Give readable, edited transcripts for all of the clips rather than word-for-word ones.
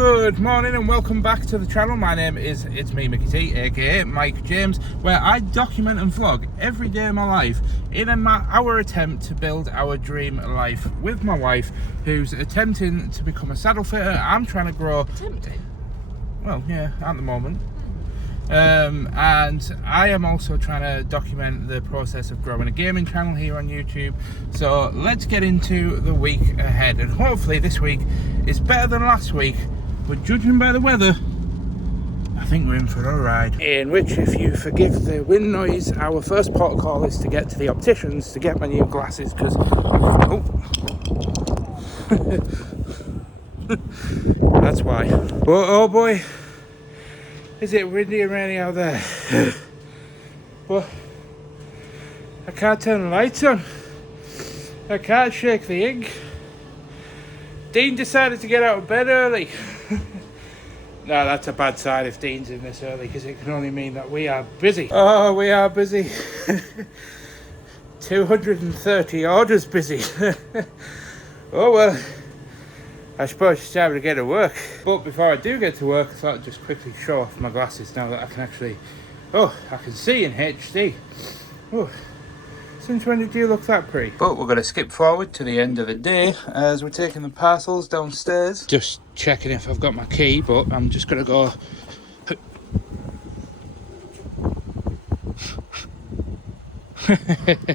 Good morning and welcome back to the channel. My name is me, Mickey T, aka Mike James, where I document and vlog every day of my life in our attempt to build our dream life with my wife, who's attempting to become a saddle fitter. I'm trying to grow. Attempting? Well, yeah, at the moment. And I am also trying to document the process of growing a gaming channel here on YouTube. So let's get into the week ahead, and hopefully this week is better than last week, but judging by the weather, I think we're in for a ride. In which, if you forgive the wind noise, our first protocol is to get to the opticians to get my new glasses, because that's why. Oh boy, is it windy and rainy out there? But I can't turn the lights on. I can't shake the ink. Dean decided to get out of bed early. No, that's a bad sign if Dean's in this early, because it can only mean that we are busy. Oh, we are busy. 230 orders busy. Oh well, I suppose it's time to get to work. But before I do get to work, I thought I'd just quickly show off my glasses now that I can actually, I can see in HD. Oh, since when did you look that pretty? But we're going to skip forward to the end of the day as we're taking the parcels downstairs. Just checking if I've got my key, but I'm just going to go.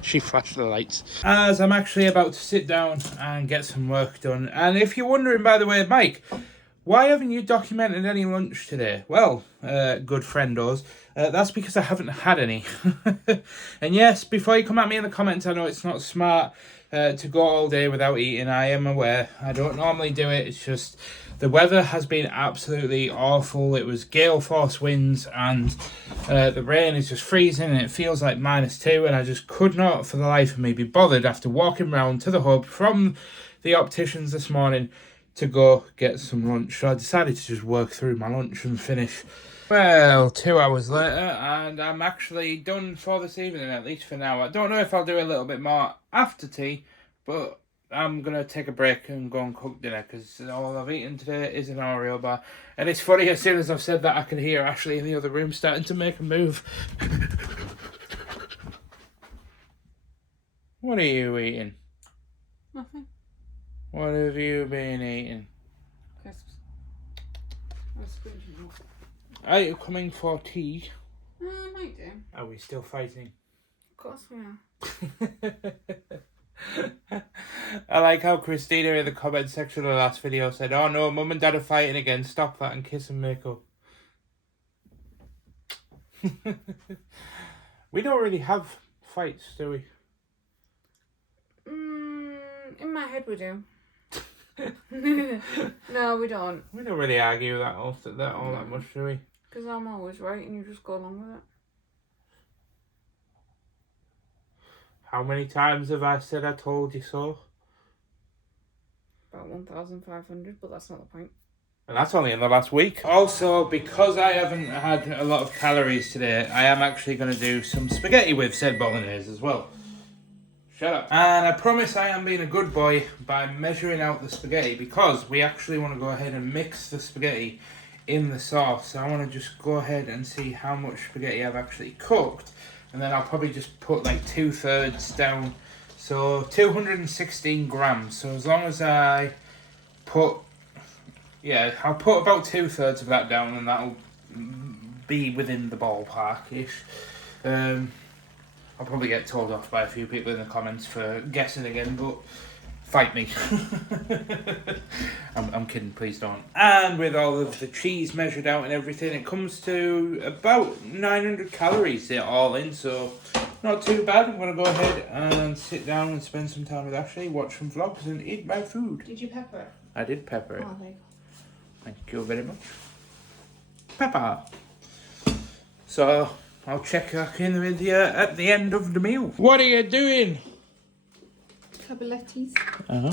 She flashed the lights as I'm actually about to sit down and get some work done. And if you're wondering, by the way, Mike, why haven't you documented any lunch today? Well, good friendos, that's because I haven't had any. And yes, before you come at me in the comments, I know it's not smart to go all day without eating. I am aware. I don't normally do it. It's just the weather has been absolutely awful. It was gale force winds, and the rain is just freezing, and it feels like -2, and I just could not for the life of me be bothered after walking round to the hub from the opticians this morning to go get some lunch. So I decided to just work through my lunch and finish. Well, 2 hours later, and I'm actually done for this evening, at least for now. I don't know if I'll do a little bit more after tea, but I'm going to take a break and go and cook dinner, because all I've eaten today is an Oreo bar. And it's funny, as soon as I've said that, I can hear Ashley in the other room starting to make a move. What are you eating? Nothing. What have you been eating? Crisps. I was squinching up. Are you coming for tea? I might do. Are we still fighting? Of course we are. I like how Christina in the comment section of the last video said, "Oh no, Mum and Dad are fighting again. Stop that and kiss and make up." We don't really have fights, do we? In my head we do. No, we don't. We don't really argue that often, all that much, do we? Because I'm always right and you just go along with it. How many times have I said I told you so? About 1,500, but that's not the point. And that's only in the last week. Also, because I haven't had a lot of calories today, I am actually going to do some spaghetti with said bolognese as well. Shut up. And I promise I am being a good boy by measuring out the spaghetti, because we actually want to go ahead and mix the spaghetti in the sauce. So I want to just go ahead and see how much spaghetti I've actually cooked, and then I'll probably just put like 2/3 down. So 216 grams. So as long as I put, I'll put about 2/3 of that down, and that'll be within the ballpark-ish. I'll probably get told off by a few people in the comments for guessing again, but fight me. I'm kidding, please don't. And with all of the cheese measured out and everything, it comes to about 900 calories all in, so not too bad. I'm going to go ahead and sit down and spend some time with Ashley, watch some vlogs and eat my food. Did you pepper it? I did pepper it. Oh, there you go. Thank you very much. Pepper. So I'll check back in with you at the end of the meal. What are you doing? Cabalettis. Oh.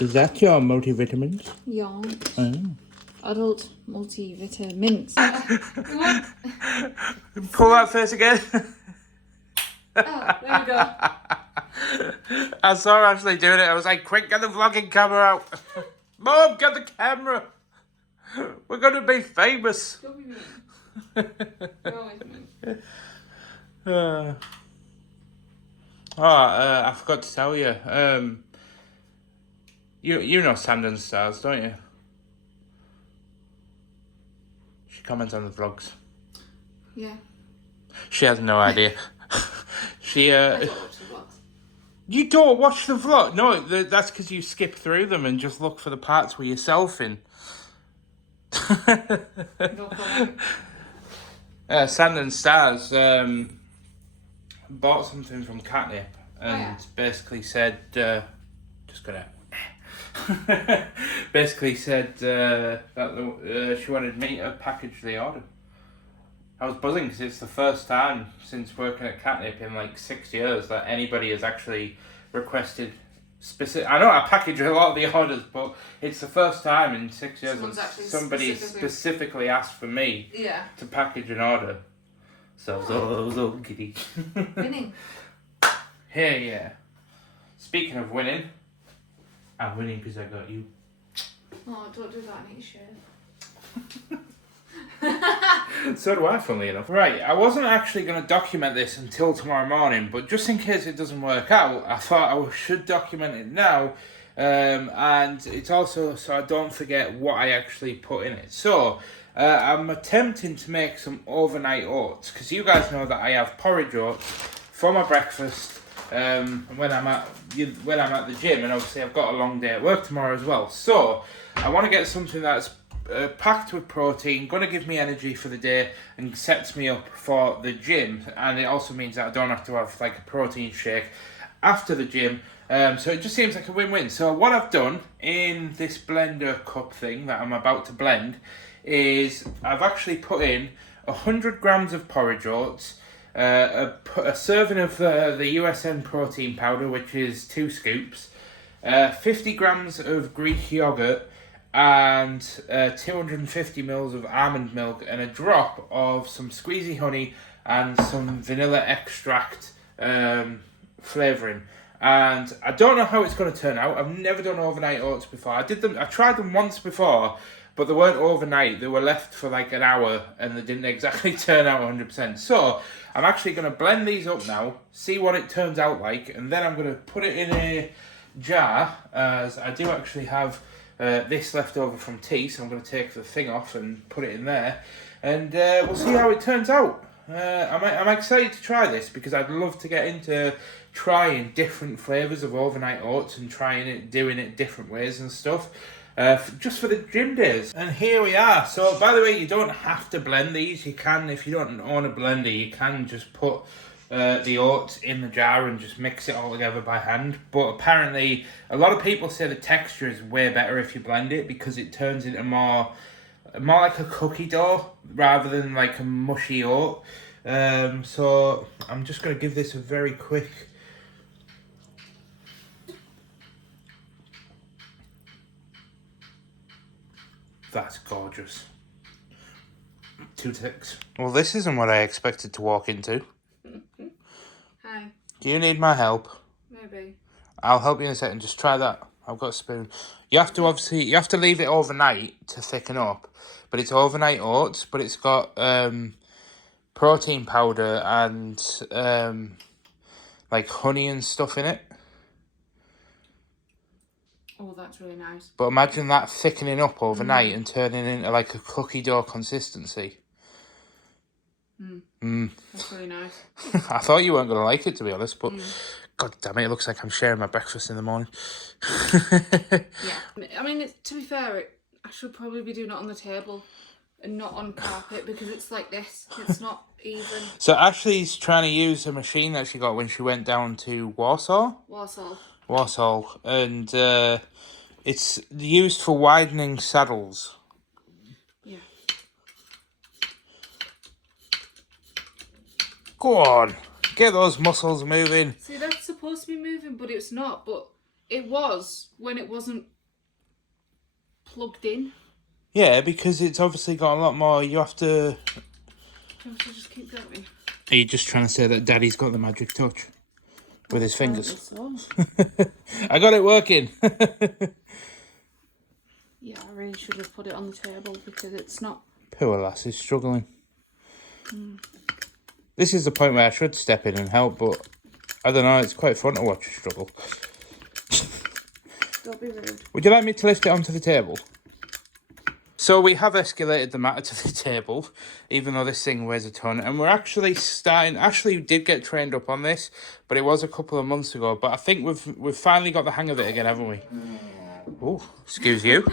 Is that your multivitamins? Yeah. Oh. Adult multivitamins. What? Pull that face again. Oh, there we go. I saw her actually doing it. I was like, quick, get the vlogging camera out. Mom, get the camera. We're going to be famous. Don't be mean. You're always mean. I forgot to tell you. You know Sand and Stars, don't you? She comments on the vlogs. Yeah. She has no idea. She I don't watch the vlogs. You don't watch the vlog? No, that's because you skip through them and just look for the parts with yourself in. No comment. Sand and Stars bought something from Katnipp and basically said, just gonna. Basically said that she wanted me to package the order. I was buzzing because it's the first time since working at Katnipp in like 6 years that anybody has actually requested specific. I know I package a lot of the orders, but it's the first time in 6 years that somebody specifically asked for me to package an order. So I was all giddy. Winning. Yeah. Speaking of winning, I'm winning because I got you. Oh, don't do that. I need a shirt. So do I, funnily enough. Right, I wasn't actually going to document this until tomorrow morning, but just in case it doesn't work out, I thought I should document it now. And it's also so I don't forget what I actually put in it. So, I'm attempting to make some overnight oats, because you guys know that I have porridge oats for my breakfast when I'm at the gym, and obviously I've got a long day at work tomorrow as well. So, I want to get something that's packed with protein, going to give me energy for the day and sets me up for the gym, and it also means that I don't have to have like a protein shake after the gym, so it just seems like a win-win. So what I've done in this blender cup thing that I'm about to blend is I've actually put in 100 grams of porridge oats, a serving of the USN protein powder, which is 2 scoops, 50 grams of Greek yogurt, and 250 mils of almond milk, and a drop of some squeezy honey and some vanilla extract flavouring. And I don't know how it's going to turn out. I've never done overnight oats before. I tried them once before, but they weren't overnight. They were left for like an hour and they didn't exactly turn out 100%. So I'm actually going to blend these up now, see what it turns out like, and then I'm going to put it in a jar, as I do actually have this left over from tea, so I'm going to take the thing off and put it in there, and we'll see how it turns out. I'm excited to try this because I'd love to get into trying different flavours of overnight oats and doing it different ways and stuff, just for the gym days. And here we are. So by the way, you don't have to blend these. You can, if you don't own a blender, you can just put the oats in the jar and just mix it all together by hand. But apparently a lot of people say the texture is way better if you blend it, because it turns into more like a cookie dough rather than like a mushy oat. So I'm just going to give this a very quick That's gorgeous. 2 ticks. Well, this isn't what I expected to walk into. Hi. Do you need my help? Maybe. I'll help you in a second. Just try that. I've got a spoon. You have to leave it overnight to thicken up. But it's overnight oats, but it's got protein powder and like honey and stuff in it. Oh, that's really nice. But imagine that thickening up overnight and turning into like a cookie dough consistency. That's really nice. I thought you weren't going to like it, to be honest, but god damn it, it looks like I'm sharing my breakfast in the morning. Yeah. I mean, to be fair, I should probably be doing it on the table and not on carpet, because it's like this. It's not even. So Ashley's trying to use a machine that she got when she went down to Warsaw, and it's used for widening saddles. Yeah. Go on, get those muscles moving. See, that's supposed to be moving, but it's not. But it was when it wasn't plugged in. Yeah, because it's obviously got a lot more. You have to just keep going. Are you just trying to say that Daddy's got the magic touch with his fingers? So. I got it working. Yeah, I really should have put it on the table because it's not... Poor lass is struggling. This is the point where I should step in and help, but I don't know, it's quite fun to watch her struggle. Don't be rude. Would you like me to lift it onto the table? So we have escalated the matter to the table, even though this thing weighs a ton, and we're actually starting. Ashley did get trained up on this, but it was a couple of months ago. But I think we've finally got the hang of it again, haven't we? Oh, excuse you.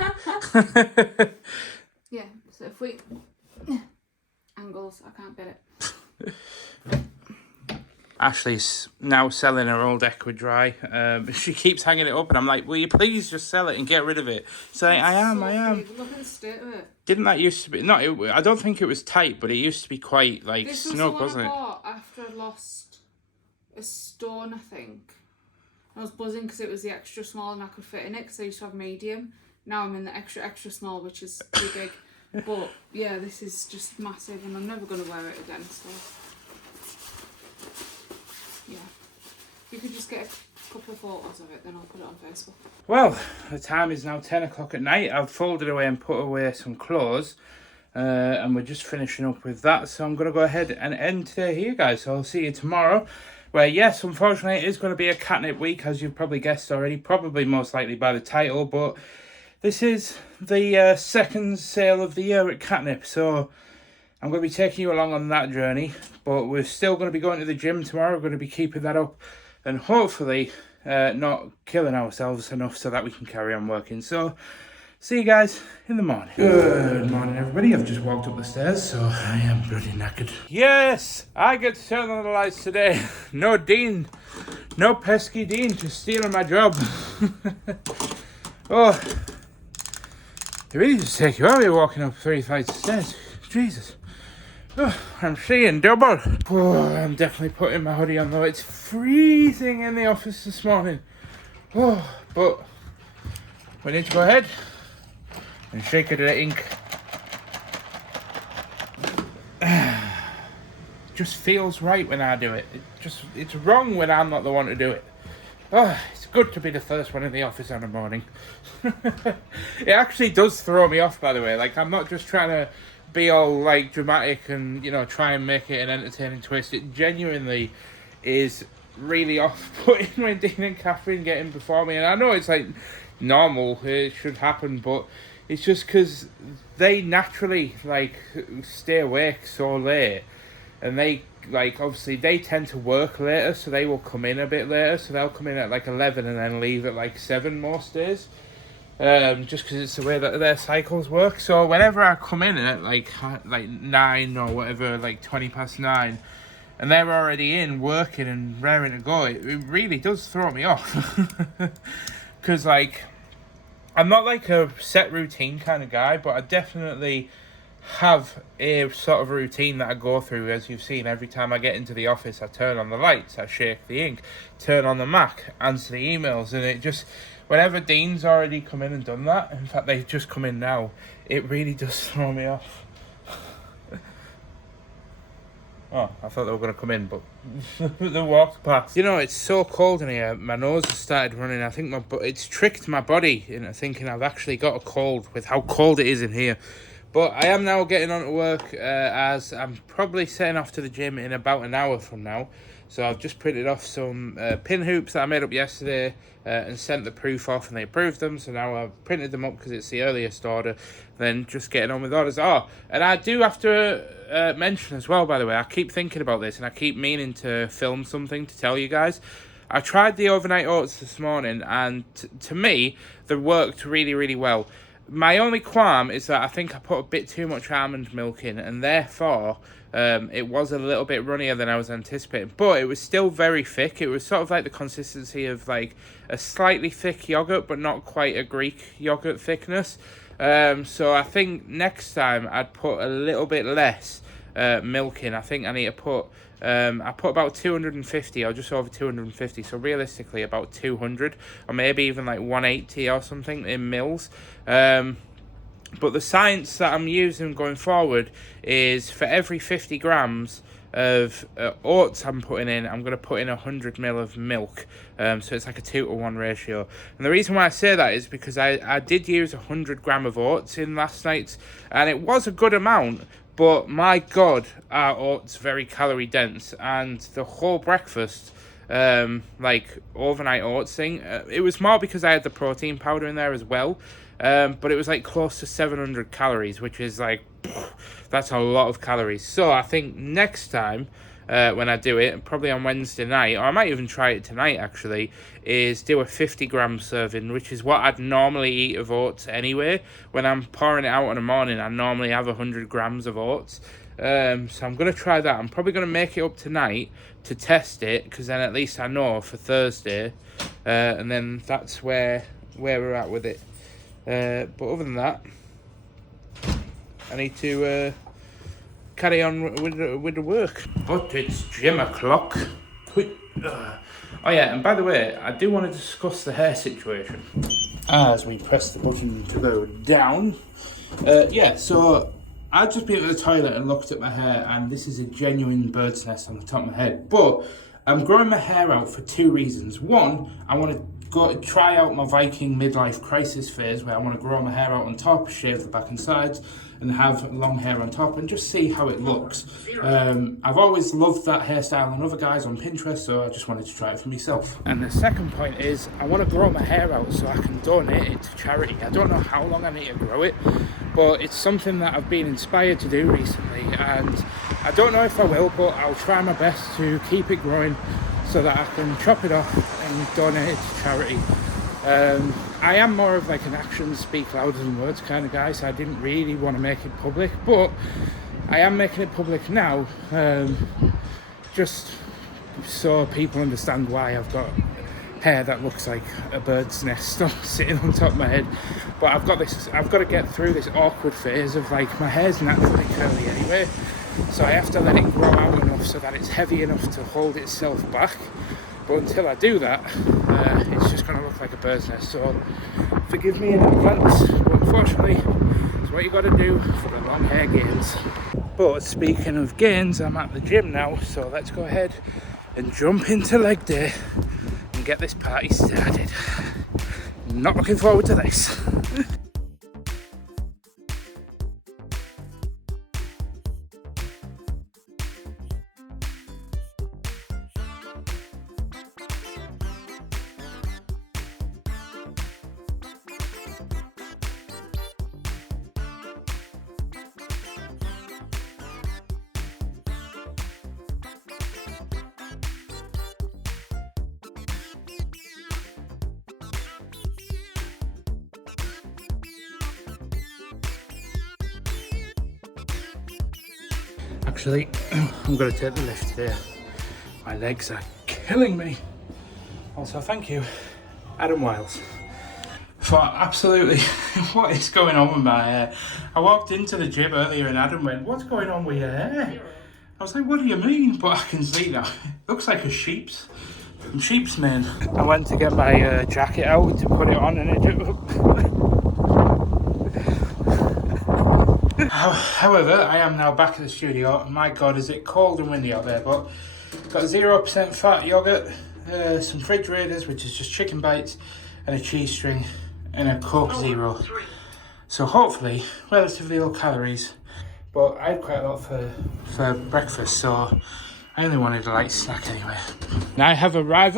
Yeah. So if we angles, I can't get it. Ashley's now selling her old Equidry. She keeps hanging it up, and I'm like, will you please just sell it and get rid of it? So I am. Big. Look at the state of it. Didn't that used to be... No, I don't think it was tight, but it used to be quite, like, This snug, was the wasn't one I it? bought after I lost a stone, I think. I was buzzing because it was the extra small and I could fit in it because I used to have medium. Now I'm in the extra small, which is too big. But, yeah, this is just massive and I'm never going to wear it again, so... Yeah. If you could just get a couple of photos of it, then I'll put it on Facebook. Well, the time is now 10 o'clock at night. I've folded away and put away some clothes. And we're just finishing up with that. So I'm going to go ahead and end today here, guys. So I'll see you tomorrow. Where, yes, unfortunately, it is going to be a Katnipp week, as you've probably guessed already. Probably most likely by the title. But this is the second sale of the year at Katnipp. So I'm going to be taking you along on that journey. But we're still going to be going to the gym tomorrow. We're going to be keeping that up. And hopefully not killing ourselves enough so that we can carry on working. So see you guys in the morning. Good morning, everybody. I've just walked up the stairs, so I am bloody knackered. Yes, I get to turn on the lights today. No Dean. No pesky Dean just stealing my job. Oh, it really just takes you out here walking up 3 flights of stairs. Jesus. Oh, I'm seeing double. Oh, I'm definitely putting my hoodie on though. It's freezing in the office this morning. Oh, but we need to go ahead and shake it of the ink. Just feels right when I do it. It's wrong when I'm not the one to do it. Oh, it's good to be the first one in the office on a morning. It actually does throw me off, by the way. Like, I'm not just trying to be all like dramatic and, you know, try and make it an entertaining twist. It genuinely is really off-putting when Dean and Catherine get in before me. And I know it's like normal, it should happen, but it's just because they naturally like stay awake so late, and they like obviously they tend to work later, so they will come in a bit later. So they'll come in at like 11 and then leave at like 7 most days. Just because it's the way that their cycles work. So whenever I come in at like 9 or whatever, like 20 past 9, and they're already in working and raring to go, it really does throw me off. Because like I'm not like a set routine kind of guy, but I definitely have a sort of routine that I go through. As you've seen, every time I get into the office, I turn on the lights, I shake the ink, turn on the Mac, answer the emails, and it just, whenever Dean's already come in and done that, in fact they've just come in now, it really does throw me off. Oh, I thought they were going to come in, but they walked past. You know, it's so cold in here, my nose has started running. I think it's tricked my body into thinking I've actually got a cold with how cold it is in here. But I am now getting on to work, as I'm probably setting off to the gym in about an hour from now. So I've just printed off some pin hoops that I made up yesterday and sent the proof off, and they approved them. So now I've printed them up because it's the earliest order. Then just getting on with orders. Oh, and I do have to mention as well, by the way, I keep thinking about this and I keep meaning to film something to tell you guys. I tried the overnight oats this morning, and to me, they worked really, really well. My only qualm is that I think I put a bit too much almond milk in, and therefore it was a little bit runnier than I was anticipating. But it was still very thick. It was sort of like the consistency of like a slightly thick yogurt, but not quite a Greek yogurt thickness. So I think next time I'd put a little bit less milk in. I think I need to put... I put about 250 or just over 250, so realistically about 200 or maybe even like 180 or something in mils. But the science that I'm using going forward is for every 50 grams of oats I'm putting in, I'm going to put in 100 ml of milk. So it's like a 2-to-1 ratio. And the reason why I say that is because I did use 100 gram of oats in last night, and it was a good amount. But my God, are oats very calorie dense, and the whole breakfast, like overnight oats thing, it was more because I had the protein powder in there as well. But it was like close to 700 calories, which is like, that's a lot of calories. So I think next time, when I do it, probably on Wednesday night, or I might even try it tonight actually, is do a 50-gram serving, which is what I'd normally eat of oats anyway. When I'm pouring it out in the morning, I normally have 100 grams of oats. So I'm going to try that. I'm probably going to make it up tonight to test it, because then at least I know for Thursday, and then that's where we're at with it. But other than that, I need to carry on with the work. But it's gym o'clock. Oh yeah, and by the way, I do want to discuss the hair situation. As we press the button to go down. Yeah, so I've just been at the toilet and looked at my hair, and this is a genuine bird's nest on the top of my head. But I'm growing my hair out for 2 reasons. One, I want to try out my Viking midlife crisis phase, where I want to grow my hair out on top, shave the back and sides, and have long hair on top, and just see how it looks. I've always loved that hairstyle on other guys on Pinterest, so I just wanted to try it for myself. And the second point is, I want to grow my hair out so I can donate it to charity. I don't know how long I need to grow it, but it's something that I've been inspired to do recently, and I don't know if I will, but I'll try my best to keep it growing so that I can chop it off and donate it to charity. I am more of like an actions speak louder than words kind of guy, so I didn't really want to make it public, but I am making it public now, just so people understand why I've got hair that looks like a bird's nest sitting on top of my head. But I've got to get through this awkward phase of, like, my hair's naturally curly anyway, so I have to let it grow out enough so that it's heavy enough to hold itself back. But until I do that, it's just going to look like a bird's nest. So forgive me in advance, but unfortunately, it's what you got to do for the long hair gains. But speaking of gains, I'm at the gym now, so let's go ahead and jump into leg day and get this party started. Not looking forward to this. Actually, I'm going to take the lift today. My legs are killing me. Also, thank you, Adam Wiles, for absolutely what is going on with my hair. I walked into the gym earlier and Adam went, "What's going on with your hair?" I was like, "What do you mean?" But I can see now. It looks like a sheep's, from sheep's mane. I went to get my jacket out to put it on, and However, I am now back at the studio, and my God, is it cold and windy out there, but got 0% fat yogurt, some fridge raiders, which is just chicken bites, and a cheese string, and a Coke Zero. So hopefully, relatively low calories, but I had quite a lot for breakfast, so I only wanted a light snack anyway. Now I have arrived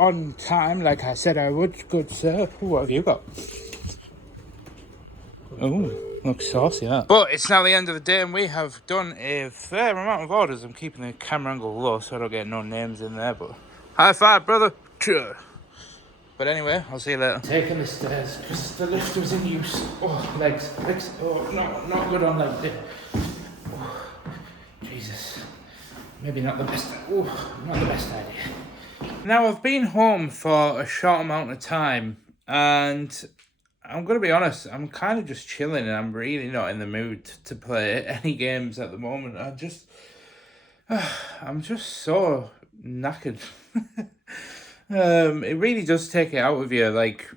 on time, like I said I would, good sir. What have you got? Oh, looks saucy, that. But it's now the end of the day, and we have done a fair amount of orders. I'm keeping the camera angle low so I don't get no names in there, but high five, brother. Cheer. But anyway, I'll see you later. Taking the stairs because the lift was in use. Oh, legs. Oh, no, not good on leg day. Oh, Jesus. Maybe not the best. Oh, not the best idea. Now, I've been home for a short amount of time, and I'm going to be honest, I'm kind of just chilling, and I'm really not in the mood to play any games at the moment. I'm just so knackered. It really does take it out of you, like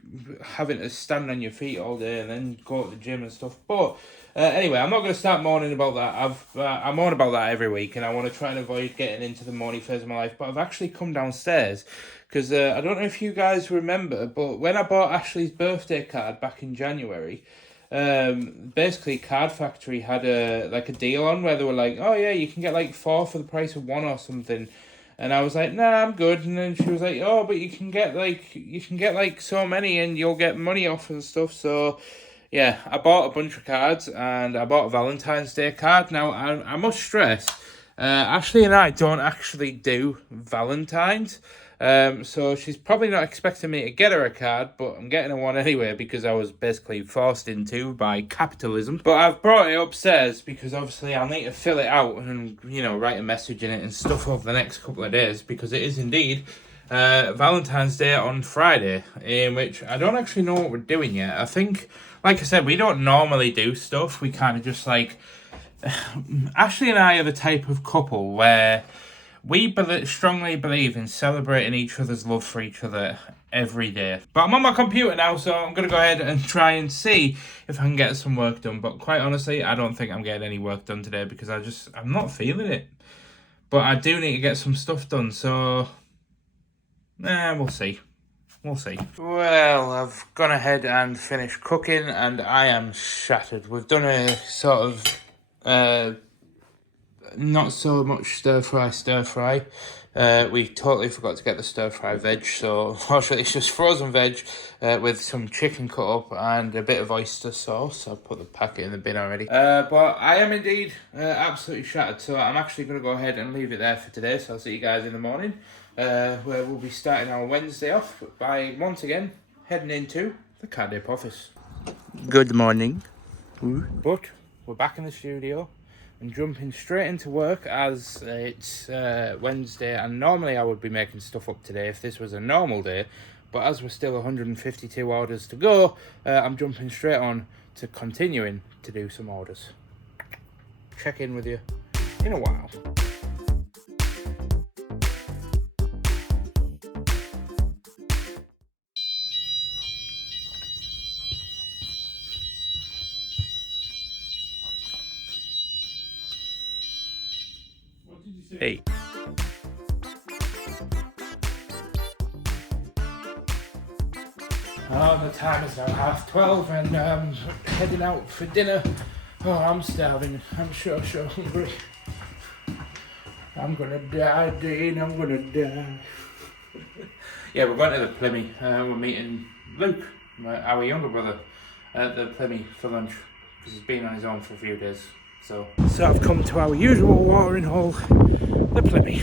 having to stand on your feet all day and then go to the gym and stuff. But anyway, I'm not going to start moaning about that. I moan about that every week, and I want to try and avoid getting into the moany phase of my life. But I've actually come downstairs because I don't know if you guys remember, but when I bought Ashley's birthday card back in January, basically Card Factory had a deal on where they were like, oh yeah, you can get like 4 for the price of 1 or something. And I was like, nah, I'm good. And then she was like, oh, but you can get like so many and you'll get money off and stuff. So yeah, I bought a bunch of cards and I bought a Valentine's Day card. Now I must stress, Ashley and I don't actually do Valentine's. So she's probably not expecting me to get her a card, but I'm getting her one anyway because I was basically forced into by capitalism. But I've brought it upstairs because obviously I'll need to fill it out and, you know, write a message in it and stuff over the next couple of days because it is indeed Valentine's Day on Friday, in which I don't actually know what we're doing yet. I think, like I said, we don't normally do stuff. We kind of just like... Ashley and I are the type of couple where... we strongly believe in celebrating each other's love for each other every day. But I'm on my computer now, so I'm going to go ahead and try and see if I can get some work done. But quite honestly, I don't think I'm getting any work done today because I'm not feeling it. But I do need to get some stuff done, so... we'll see. We'll see. Well, I've gone ahead and finished cooking, and I am shattered. We've done a sort of... not so much stir fry. We totally forgot to get the stir fry veg, so unfortunately it's just frozen veg with some chicken cut up and a bit of oyster sauce. I've put the packet in the bin already. But I am indeed absolutely shattered, so I'm actually going to go ahead and leave it there for today. So I'll see you guys in the morning, where we'll be starting our Wednesday off by once again heading into the Katnipp office. Good morning. But we're back in the studio and jumping straight into work as it's Wednesday, and normally I would be making stuff up today if this was a normal day, but as we're still 152 orders to go, I'm jumping straight on to continuing to do some orders. Check in with you in a while. Hey. Oh, the time is now 12:30 and I'm heading out for dinner. Oh, I'm starving. I'm so hungry. I'm gonna die, Dean. I'm gonna die. Yeah, we're going to the Plymmy. We're meeting Luke, our younger brother, at the Plymmy for lunch because he's been on his own for a few days. So I've come to our usual watering hole, the Plymmy,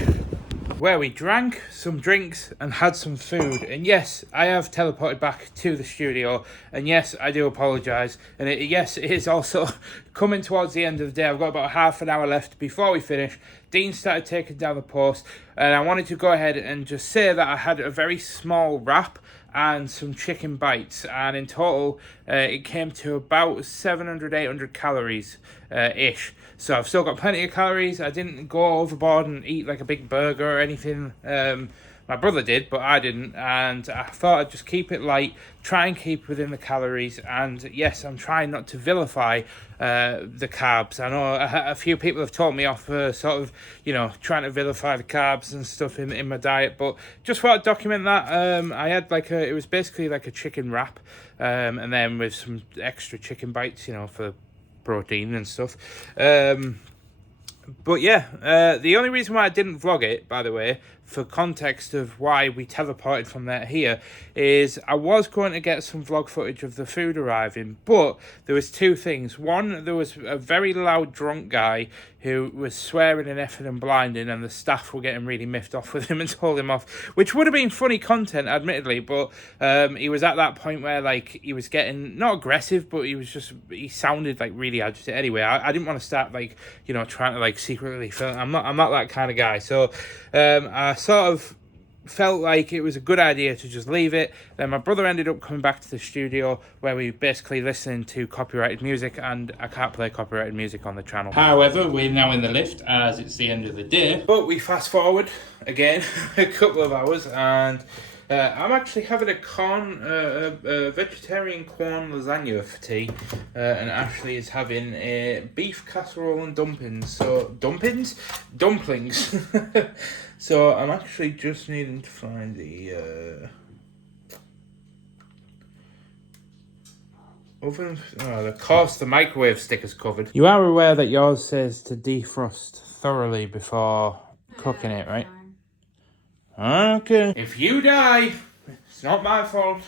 where we drank some drinks and had some food. And yes, I have teleported back to the studio, and yes, I do apologise. And yes, it is also coming towards the end of the day. I've got about half an hour left before we finish. Dean started taking down the post, and I wanted to go ahead and just say that I had a very small wrap and some chicken bites, and in total it came to about 700-800 calories ish. So I've still got plenty of calories. I didn't go overboard and eat like a big burger or anything. My brother did, but I didn't, and I thought I'd just keep it light, try and keep within the calories. And yes, I'm trying not to vilify the carbs. I know a few people have told me off for sort of, you know, trying to vilify the carbs and stuff in my diet, but just want to document that. I had it was basically like a chicken wrap, and then with some extra chicken bites, you know, for protein and stuff. But yeah, the only reason why I didn't vlog it, by the way, for context of why we teleported from there here, is I was going to get some vlog footage of the food arriving, but there was two things. One, there was a very loud drunk guy who was swearing and effing and blinding, and the staff were getting really miffed off with him and told him off, which would have been funny content, admittedly, but he was at that point where, like, he was getting, not aggressive, but he sounded, like, really agitated. Anyway, I didn't want to start, like, you know, trying to, like, secretly film. I'm not that kind of guy, so I sort of felt like it was a good idea to just leave it. Then my brother ended up coming back to the studio where we basically listened to copyrighted music, and I can't play copyrighted music on the channel. However, we're now in the lift as it's the end of the day. But we fast forward again a couple of hours, and I'm actually having a vegetarian corn lasagna for tea, and Ashley is having a beef casserole and dumplings. Dumplings. So I'm actually just needing to find the oven. Oh, of course, the microwave sticker's covered. You are aware that yours says to defrost thoroughly before cooking it, right? Okay. If you die, it's not my fault.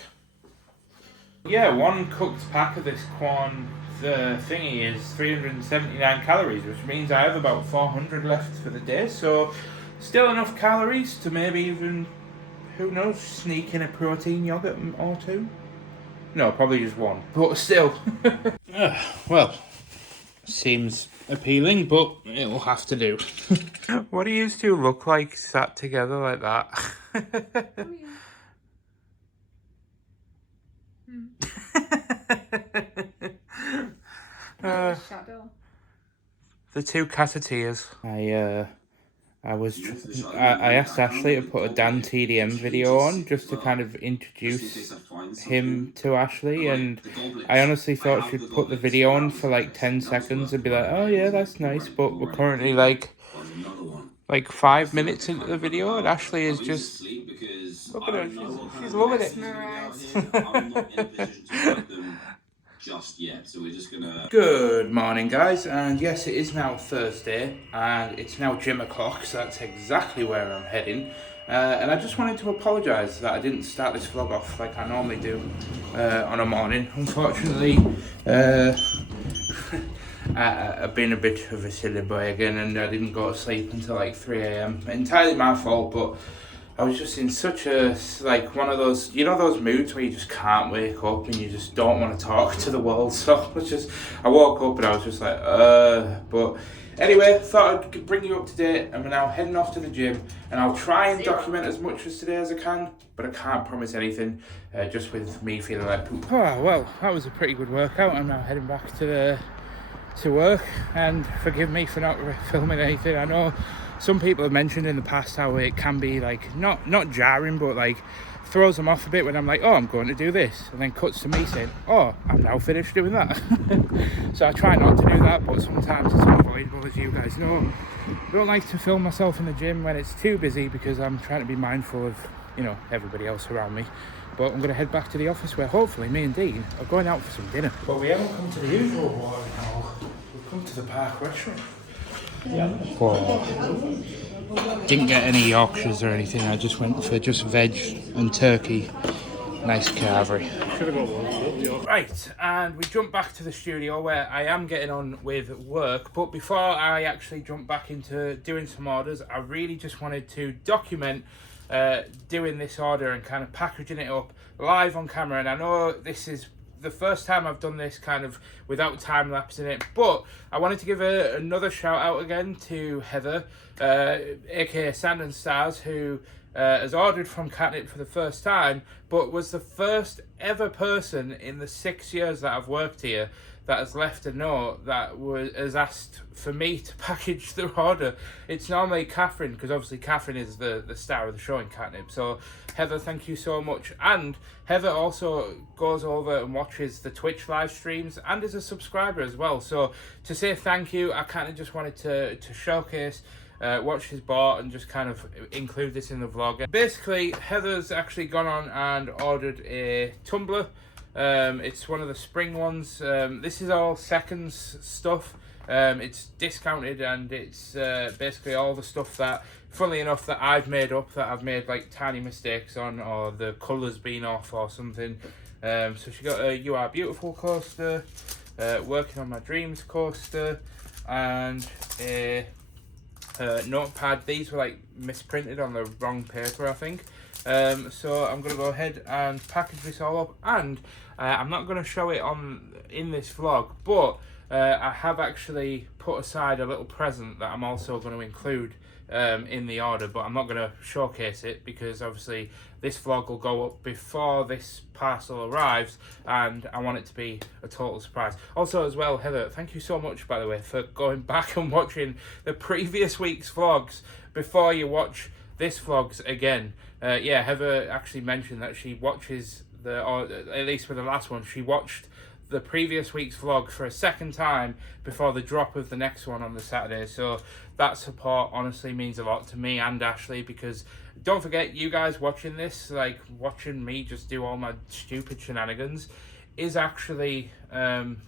Yeah, one cooked pack of this corn thingy is 379 calories, which means I have about 400 left for the day. So, still enough calories to maybe even, who knows, sneak in a protein yogurt or two. No, probably just one. But still. Well, seems appealing, but it'll have to do. What do you two look like sat together like that? Shadow. The two catteteers. I asked Ashley to put a Dan TDM video on just to kind of introduce him to Ashley, and I honestly thought she'd put the video on for like 10 seconds and be like, oh yeah, that's nice, but we're currently like 5 minutes into the video and Ashley is just, look at her, she's loving it. Just yet, so we're just gonna... Good morning, guys, and yes, it is now Thursday, and it's now gym o'clock, so that's exactly where I'm heading. And I just wanted to apologise that I didn't start this vlog off like I normally do on a morning. Unfortunately, I've been a bit of a silly boy again, and I didn't go to sleep until like 3 AM. Entirely my fault, but I was just in such a, like, one of those, you know, those moods where you just can't wake up and you just don't want to talk to the world. So I woke up and I was just like, but anyway, thought I'd bring you up to date. I'm now heading off to the gym and I'll try and document as much as today as I can, but I can't promise anything, just with me feeling like poop. Oh, well, that was a pretty good workout. I'm now heading back to work, and forgive me for not filming anything. I know some people have mentioned in the past how it can be like not jarring, but like throws them off a bit when I'm like, oh, I'm going to do this, and then cuts to me saying, oh, I'm now finished doing that. So I try not to do that, but sometimes it's unavoidable, as you guys know. I don't like to film myself in the gym when it's too busy because I'm trying to be mindful of, you know, everybody else around me. But I'm going to head back to the office where hopefully me and Dean are going out for some dinner. But we haven't come to the usual water now. We've come to the park restaurant. Yeah. Didn't get any Yorkshires or anything. I just went for just veg and turkey. Nice carvery. Right, and we jump back to the studio where I am getting on with work. But before I actually jump back into doing some orders, I really just wanted to document doing this order and kind of packaging it up live on camera. And I know this is the first time I've done this kind of without time lapse in it, but I wanted to give another shout out again to Heather, aka Sand and Stars, who has ordered from Katnipp for the first time, but was the first ever person in the 6 years that I've worked here that has left a note that has asked for me to package the order. It's normally Catherine, because obviously Catherine is the star of the show in Katnipp. So Heather, thank you so much. And Heather also goes over and watches the Twitch live streams and is a subscriber as well. So to say thank you, I kind of just wanted to showcase what she's bought and just kind of include this in the vlog. Basically, Heather's actually gone on and ordered a tumbler. It's one of the spring ones. This is all seconds stuff. It's discounted, and it's basically all the stuff that, funnily enough, that I've made up, that I've made like tiny mistakes on, or the colours been off or something. So she got a You Are Beautiful coaster, Working on My Dreams coaster, and a notepad. These were like misprinted on the wrong paper, I think. So I'm going to go ahead and package this all up, and I'm not going to show it in this vlog, but I have actually put aside a little present that I'm also going to include in the order, but I'm not going to showcase it because obviously this vlog will go up before this parcel arrives, and I want it to be a total surprise. Also as well, Heather, thank you so much, by the way, for going back and watching the previous week's vlogs before you watch this vlog's again. Yeah, Heather actually mentioned that she watches or at least for the last one, she watched the previous week's vlog for a second time before the drop of the next one on the Saturday. So that support honestly means a lot to me and Ashley, because don't forget, you guys watching this, like watching me just do all my stupid shenanigans, is actually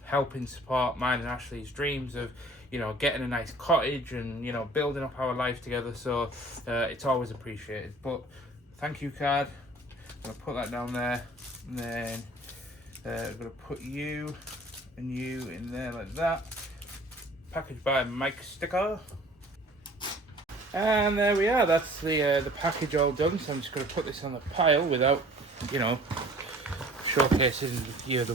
helping support mine and Ashley's dreams of, you know, getting a nice cottage and, you know, building up our life together. So it's always appreciated. But thank you card. I'm gonna put that down there, and then I'm gonna put you and you in there like that. Packaged by Mike Sticker. And there we are. That's the package all done. So I'm just gonna put this on the pile without, you know, showcasing you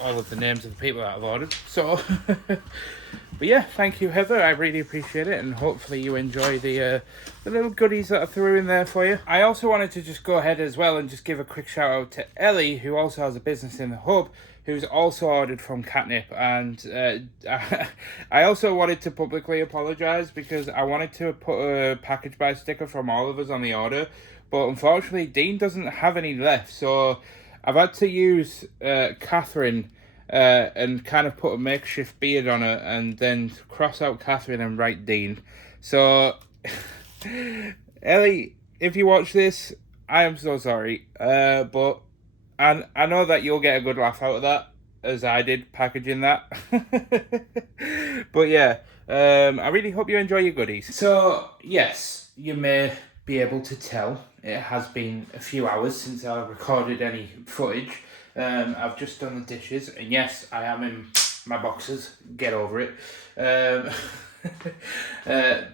all of the names of the people that I've ordered. So, but yeah, thank you, Heather. I really appreciate it, and hopefully you enjoy the little goodies that I threw in there for you. I also wanted to just go ahead as well and just give a quick shout out to Ellie, who also has a business in the hub, who's also ordered from Katnipp. And I also wanted to publicly apologise, because I wanted to put a package by sticker from all of us on the order, but unfortunately Dean doesn't have any left, so I've had to use Catherine and kind of put a makeshift beard on her, and then cross out Catherine and write Dean. So, Ellie, if you watch this, I am so sorry. But I know that you'll get a good laugh out of that, as I did packaging that. But yeah, I really hope you enjoy your goodies. So, yes, you may be able to tell it has been a few hours since I recorded any footage. I've just done the dishes, and yes, I am in my boxers. Get over it. But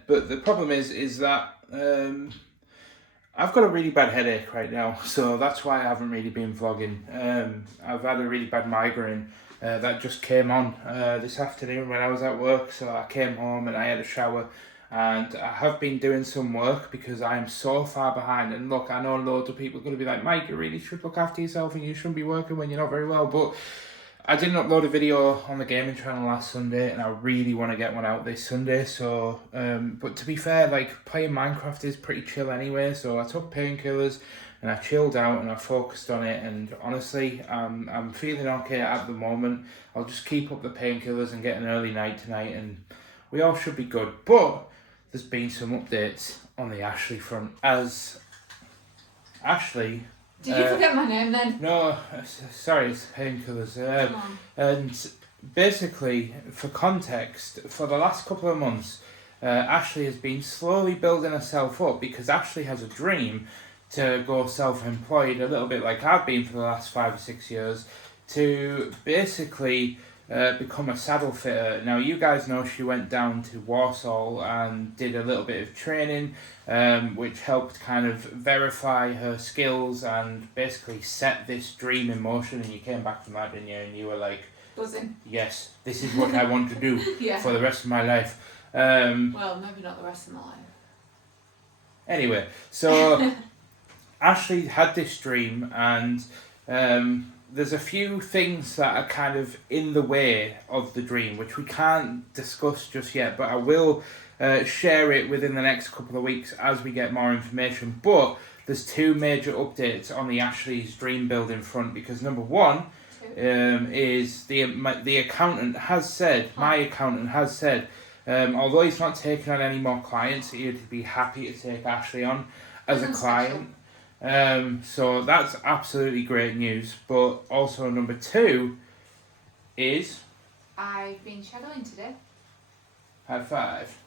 the problem is that I've got a really bad headache right now, so that's why I haven't really been vlogging. I've had a really bad migraine that just came on this afternoon when I was at work, so I came home and I had a shower. And I have been doing some work because I am so far behind. And look, I know loads of people are going to be like, Mike, you really should look after yourself and you shouldn't be working when you're not very well. But I didn't upload a video on the gaming channel last Sunday, and I really want to get one out this Sunday. So, but to be fair, like, playing Minecraft is pretty chill anyway. So I took painkillers and I chilled out and I focused on it. And honestly, I'm feeling okay at the moment. I'll just keep up the painkillers and get an early night tonight, and we all should be good. But there's been some updates on the Ashley front, as Ashley... Did you forget my name then? No, sorry, it's painkillers. And basically, for context, for the last couple of months, Ashley has been slowly building herself up, because Ashley has a dream to go self-employed, a little bit like I've been for the last 5 or 6 years, to basically become a saddle fitter. Now, you guys know she went down to Warsaw and did a little bit of training, which helped kind of verify her skills and basically set this dream in motion. And you came back from that, didn't you? And you were like, buzzing. Yes, this is what I want to do Yeah. for the rest of my life. Well, maybe not the rest of my life. Anyway, so Ashley had this dream, and there's a few things that are kind of in the way of the dream, which we can't discuss just yet, but I will share it within the next couple of weeks as we get more information. But there's 2 major updates on the Ashley's dream building front, because number one is the accountant has said, my accountant has said, although he's not taking on any more clients, he'd be happy to take Ashley on as a client. So that's absolutely great news. But also number 2 is... I've been shadowing today. High five.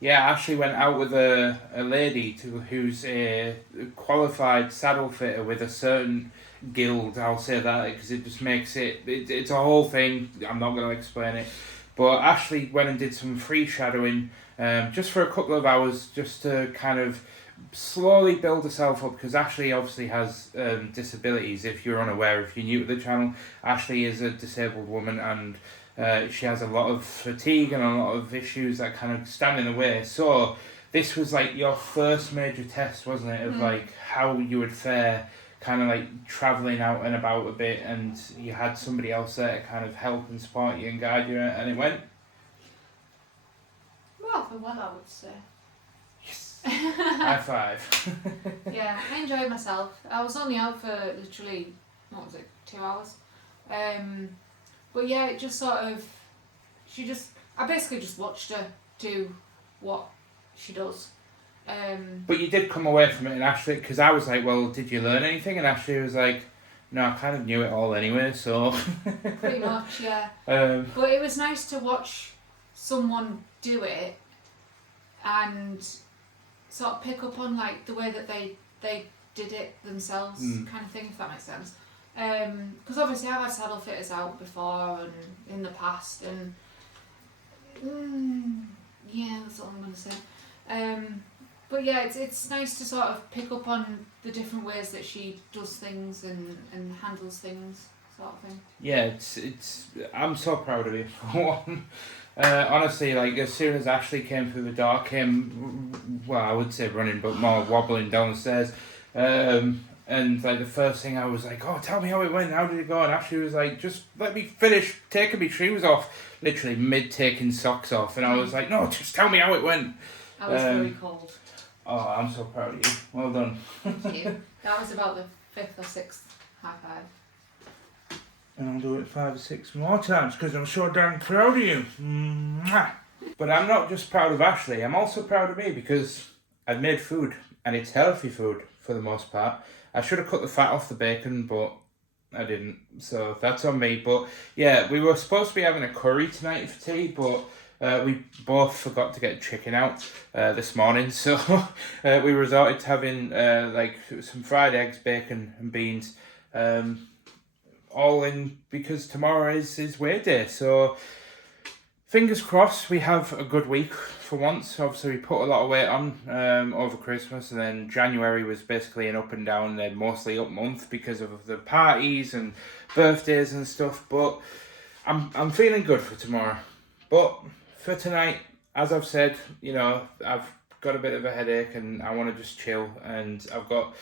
Yeah, Ashley went out with a lady who's a qualified saddle fitter with a certain guild. I'll say that because it just makes it's a whole thing. I'm not going to explain it. But Ashley went and did some free shadowing just for a couple of hours, just to kind of slowly build herself up, because Ashley obviously has disabilities. If you're unaware, if you're new to the channel, Ashley is a disabled woman, and she has a lot of fatigue and a lot of issues that kind of stand in the way. So this was like your first major test, wasn't it, of like how you would fare kind of like travelling out and about a bit, and you had somebody else there to kind of help and support you and guide you, and it went Well, for well, I would say. yes. High five. Yeah, I enjoyed myself. I was only out for literally, 2 hours? But yeah, it just sort of, I basically just watched her do what she does. But you did come away from it, and Ashley, because I was like, well, did you learn anything? And Ashley was like, no, I kind of knew it all anyway, so. Pretty much, yeah. But it was nice to watch someone do it and sort of pick up on like the way that they did it themselves, kind of thing, if that makes sense. Because obviously I've had saddle fitters out before and in the past, and yeah, that's all I'm going to say. But yeah, it's nice to sort of pick up on the different ways that she does things and handles things, sort of thing. Yeah, it's I'm so proud of you for one. Honestly, like as soon as Ashley came through the door, I would say running, but more wobbling downstairs. And like the first thing I was like, oh, tell me how it went, how did it go? And Ashley was like, just let me finish taking my shoes off, literally mid taking socks off. And I was like, no, just tell me how it went. I was very cold. Oh, I'm so proud of you. Well done. Thank you. That was about the 5th or 6th high five. And I'll do it 5 or 6 more times because I'm so damn proud of you. Mwah. But I'm not just proud of Ashley, I'm also proud of me because I've made food and it's healthy food for the most part. I should have cut the fat off the bacon, but I didn't. So that's on me. But yeah, we were supposed to be having a curry tonight for tea, but we both forgot to get chicken out this morning, so we resorted to having like some fried eggs, bacon and beans, all in because tomorrow is weigh day. So fingers crossed we have a good week for once. Obviously we put a lot of weight on over Christmas, and then January was basically an up and down, then mostly up month because of the parties and birthdays and stuff. But I'm feeling good for tomorrow. But for tonight, as I've said, you know, I've got a bit of a headache and I want to just chill, and I've got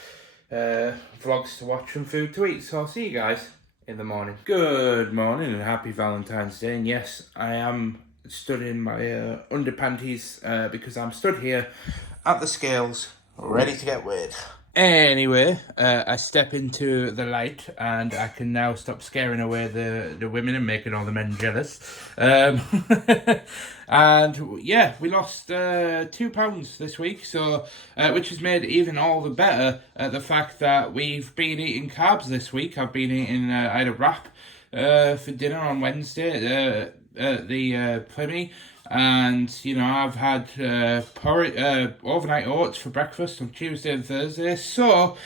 vlogs to watch and food to eat, so I'll see you guys in the morning. Good morning and happy Valentine's Day. And yes, I am stood in my underpanties because I'm stood here at the scales ready to get weighed. Anyway, I step into the light and I can now stop scaring away the women and making all the men jealous. And yeah, we lost 2 pounds this week, so which has made even all the better the fact that we've been eating carbs this week. I've been eating, I had a wrap for dinner on Wednesday at the Plymmy. And, you know, I've had overnight oats for breakfast on Tuesday and Thursday. So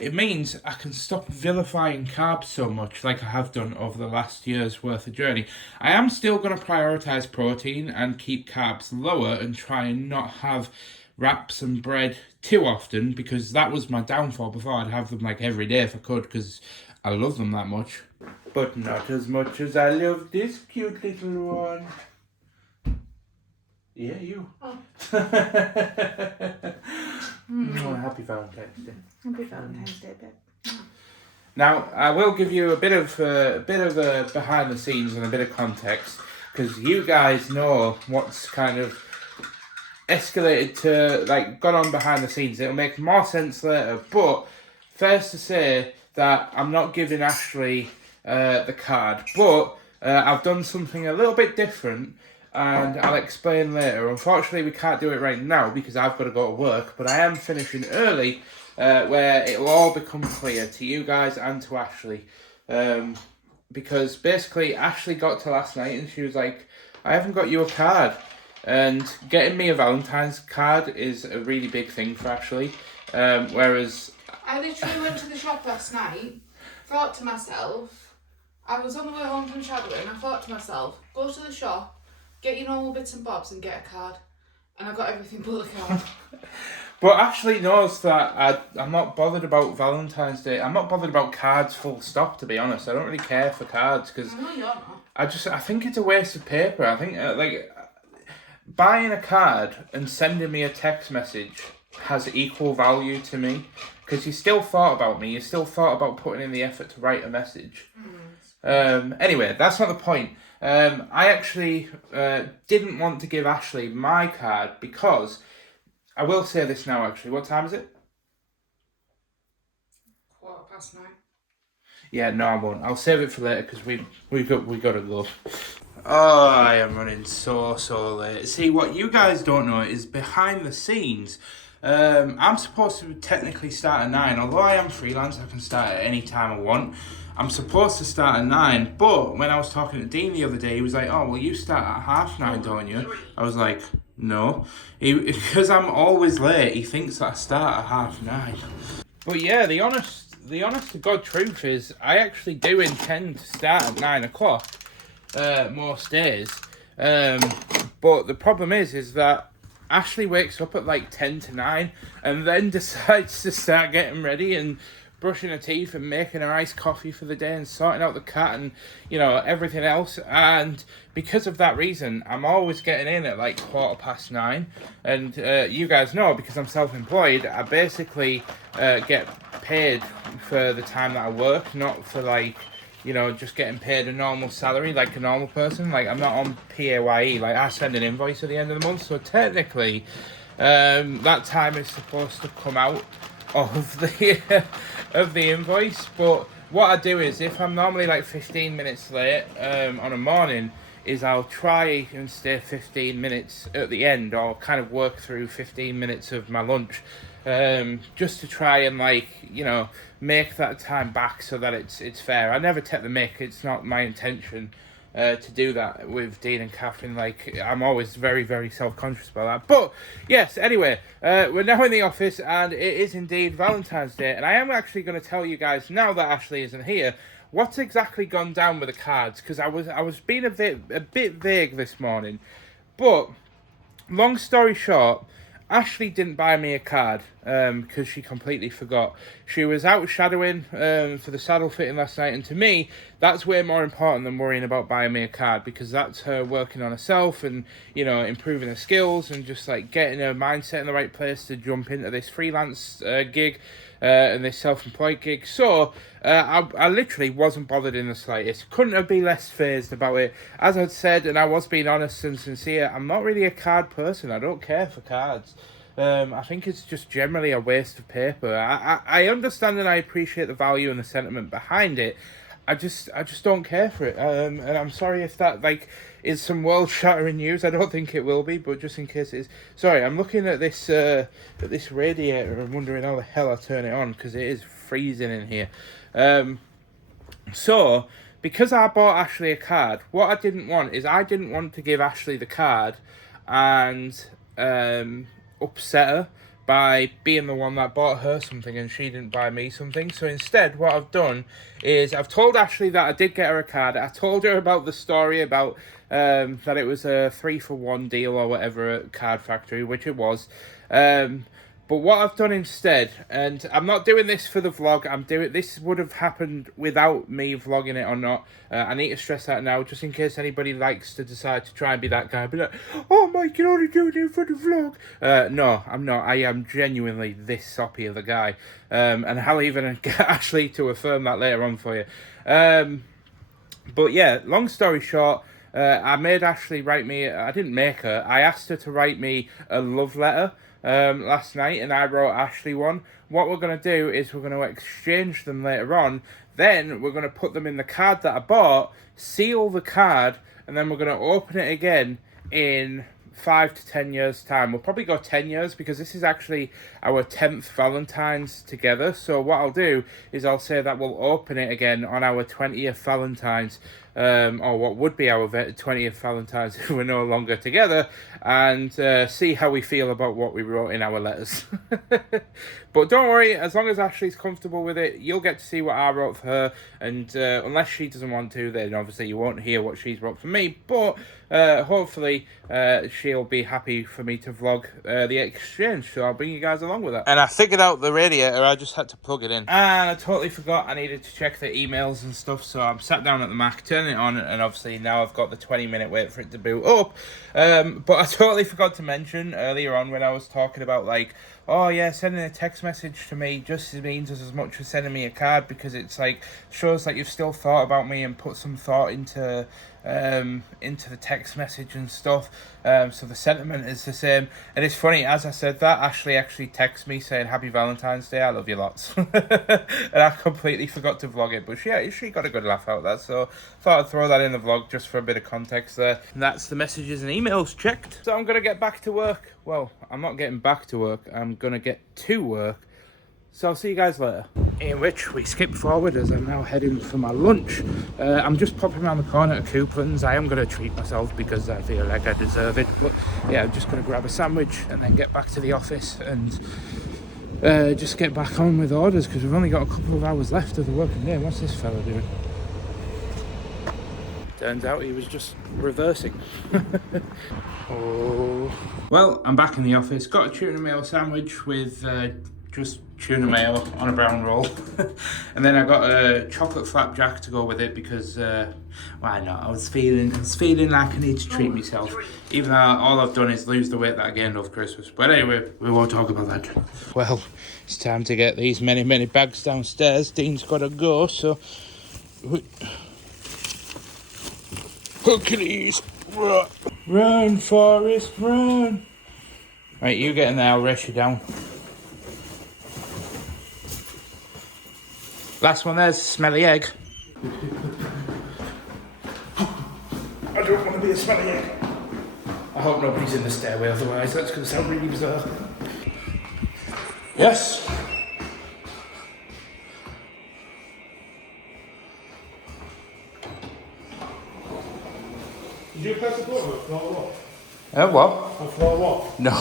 it means I can stop vilifying carbs so much like I have done over the last year's worth of journey. I am still going to prioritise protein and keep carbs lower and try and not have wraps and bread too often, because that was my downfall before. I'd have them like every day if I could because I love them that much. But not as much as I love this cute little one. Yeah, you. Oh. Happy Valentine's Day. Happy Valentine's Day, babe. Now, I will give you a bit of behind the scenes and a bit of context, because you guys know what's kind of escalated to, like, gone on behind the scenes. It'll make more sense later, but first to say that I'm not giving Ashley the card, but I've done something a little bit different, and I'll explain later. Unfortunately, we can't do it right now because I've got to go to work, but I am finishing early where it'll all become clear to you guys and to Ashley. Because basically, Ashley got to last night and she was like, I haven't got you a card. And getting me a Valentine's card is a really big thing for Ashley. Whereas I literally went to the shop last night, thought to myself, I was on the way home from shadowing, I thought to myself, go to the shop, get your normal bits and bobs and get a card. And I got everything but the card. But Ashley knows that I'm not bothered about Valentine's Day. I'm not bothered about cards full stop, to be honest. I don't really care for cards because I know you're not. I think it's a waste of paper. I think buying a card and sending me a text message has equal value to me, because you still thought about me. You still thought about putting in the effort to write a message. Anyway, that's not the point. I actually didn't want to give Ashley my card because I will say this now, actually. What time is it? 9:15. Yeah, no, I won't. I'll save it for later because we got to go. Oh, I am running so late. See, what you guys don't know is behind the scenes. I'm supposed to technically start at 9, although I am freelance. I can start at any time I want. I'm supposed to start at 9, but when I was talking to Dean the other day, he was like, "Oh, well, you start at 9:30, don't you?" I was like, "No," because I'm always late. He thinks that I start at 9:30. But yeah, the honest to God truth is, I actually do intend to start at 9 o'clock most days. But the problem is that Ashley wakes up at like 10 to 9 and then decides to start getting ready and brushing her teeth and making her iced coffee for the day and sorting out the cat and, you know, everything else. And because of that reason, I'm always getting in at like 9:15. And you guys know, because I'm self-employed, I basically get paid for the time that I work, not for like, you know, just getting paid a normal salary like a normal person. Like, I'm not on PAYE. Like, I send an invoice at the end of the month, so technically that time is supposed to come out of the of the invoice. But what I do is, if I'm normally like 15 minutes late on a morning, is I'll try and stay 15 minutes at the end, or kind of work through 15 minutes of my lunch, just to try and, like, you know, make that time back so that it's fair. I never take the mick. It's not my intention to do that with Dean and Catherine. Like, I'm always very, very self-conscious about that. But yes, anyway, we're now in the office, and it is indeed Valentine's Day, and I am actually going to tell you guys, now that Ashley isn't here, what's exactly gone down with the cards, because I was being a bit vague this morning. But long story short, Ashley didn't buy me a card because she completely forgot. She was out shadowing for the saddle fitting last night, and to me, that's way more important than worrying about buying me a card, because that's her working on herself and, you know, improving her skills and just like getting her mindset in the right place to jump into this freelance gig and this self-employed gig. So I literally wasn't bothered in the slightest. Couldn't have been less phased about it. As I'd said, and I was being honest and sincere, I'm not really a card person. I don't care for cards. I think it's just generally a waste of paper. I understand and I appreciate the value and the sentiment behind it. I just don't care for it. And I'm sorry if that, like, is some world-shattering news. I don't think it will be, but just in case it is. Sorry, I'm looking at this radiator and wondering how the hell I turn it on, because it is freezing in here. So, because I bought Ashley a card, what I didn't want is, I didn't want to give Ashley the card and upset her by being the one that bought her something and she didn't buy me something. So instead, what I've done is I've told Ashley that I did get her a card. I told her about the story about that it was a 3-for-1 deal or whatever at Card Factory, which it was. But what I've done instead, and I'm not doing this for the vlog, this would have happened without me vlogging it or not. I need to stress that now, just in case anybody likes to decide to try and be that guy. Be like, "Oh, Mike, you're only doing it for the vlog." No, I'm not. I am genuinely this soppy of a guy. And I'll even get Ashley to affirm that later on for you. But yeah, long story short, I made Ashley write me, I didn't make her, I asked her to write me a love letter last night, and I wrote Ashley one. What we're going to do is we're going to exchange them later on, then we're going to put them in the card that I bought, seal the card, and then we're going to open it again in 5 to 10 years time. We'll probably go 10 years, because this is actually our 10th Valentine's together. So what I'll do is I'll say that we'll open it again on our 20th Valentine's, or what would be our 20th Valentine's if we're no longer together, and see how we feel about what we wrote in our letters. But don't worry, as long as Ashley's comfortable with it, you'll get to see what I wrote for her, and unless she doesn't want to, then obviously you won't hear what she's wrote for me. But hopefully she'll be happy for me to vlog the exchange, so I'll bring you guys along with that. And I figured out the radiator, I just had to plug it in. And I totally forgot I needed to check the emails and stuff, so I'm sat down at the Mac, turning it on, and obviously now I've got the 20-minute wait for it to boot up. But I totally forgot to mention earlier on when I was talking about, like, oh yeah, sending a text message to me just means as much as sending me a card, because it's like, shows like you've still thought about me and put some thought into into the text message and stuff. So the sentiment is the same. And it's funny, as I said that, Ashley actually texted me saying Happy Valentine's Day, I love you lots. And I completely forgot to vlog it, but she got a good laugh out of that, so thought I'd throw that in the vlog just for a bit of context there. And that's the messages and emails checked. So I'm gonna get back to work. Well, I'm not getting back to work, I'm gonna get to work. So I'll see you guys later. In which we skip forward as I'm now heading for my lunch. I'm just popping around the corner to Couplands. I am going to treat myself because I feel like I deserve it. But yeah, I'm just going to grab a sandwich and then get back to the office and just get back on with orders because we've only got a couple of hours left of the working day. What's this fella doing? Turns out he was just reversing. Oh. Well, I'm back in the office. Got a tuna mayo sandwich with just tuna mayo on a brown roll. And then I got a chocolate flapjack to go with it because why not? I was feeling like I need to treat myself, even though all I've done is lose the weight that I gained off Christmas. But anyway, we won't talk about that. Well, it's time to get these many bags downstairs. Dean's got to go, so Hercules, run Forrest, run. Right, you get in there, I'll rush you down. Last one there's smelly egg. I don't want to be a smelly egg. I hope nobody's in the stairway, otherwise that's going to sound really bizarre. Yes. Did you press the button for floor walk? What? For floor walk? No.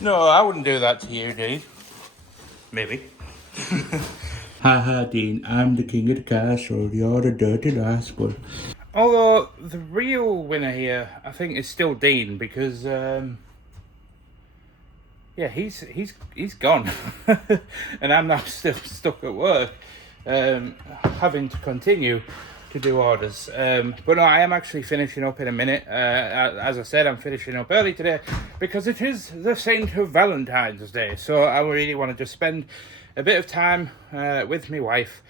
No, I wouldn't do that to you, Dean. Maybe. Haha, Dean, I'm the king of the castle, you're the dirty rascal. Although, the real winner here, I think, is still Dean, because, yeah, he's gone. And I'm now still stuck at work, having to continue to do orders. But no, I am actually finishing up in a minute. As I said, I'm finishing up early today because it is the Saint of Valentine's Day. So I really want to just spend a bit of time with my wife,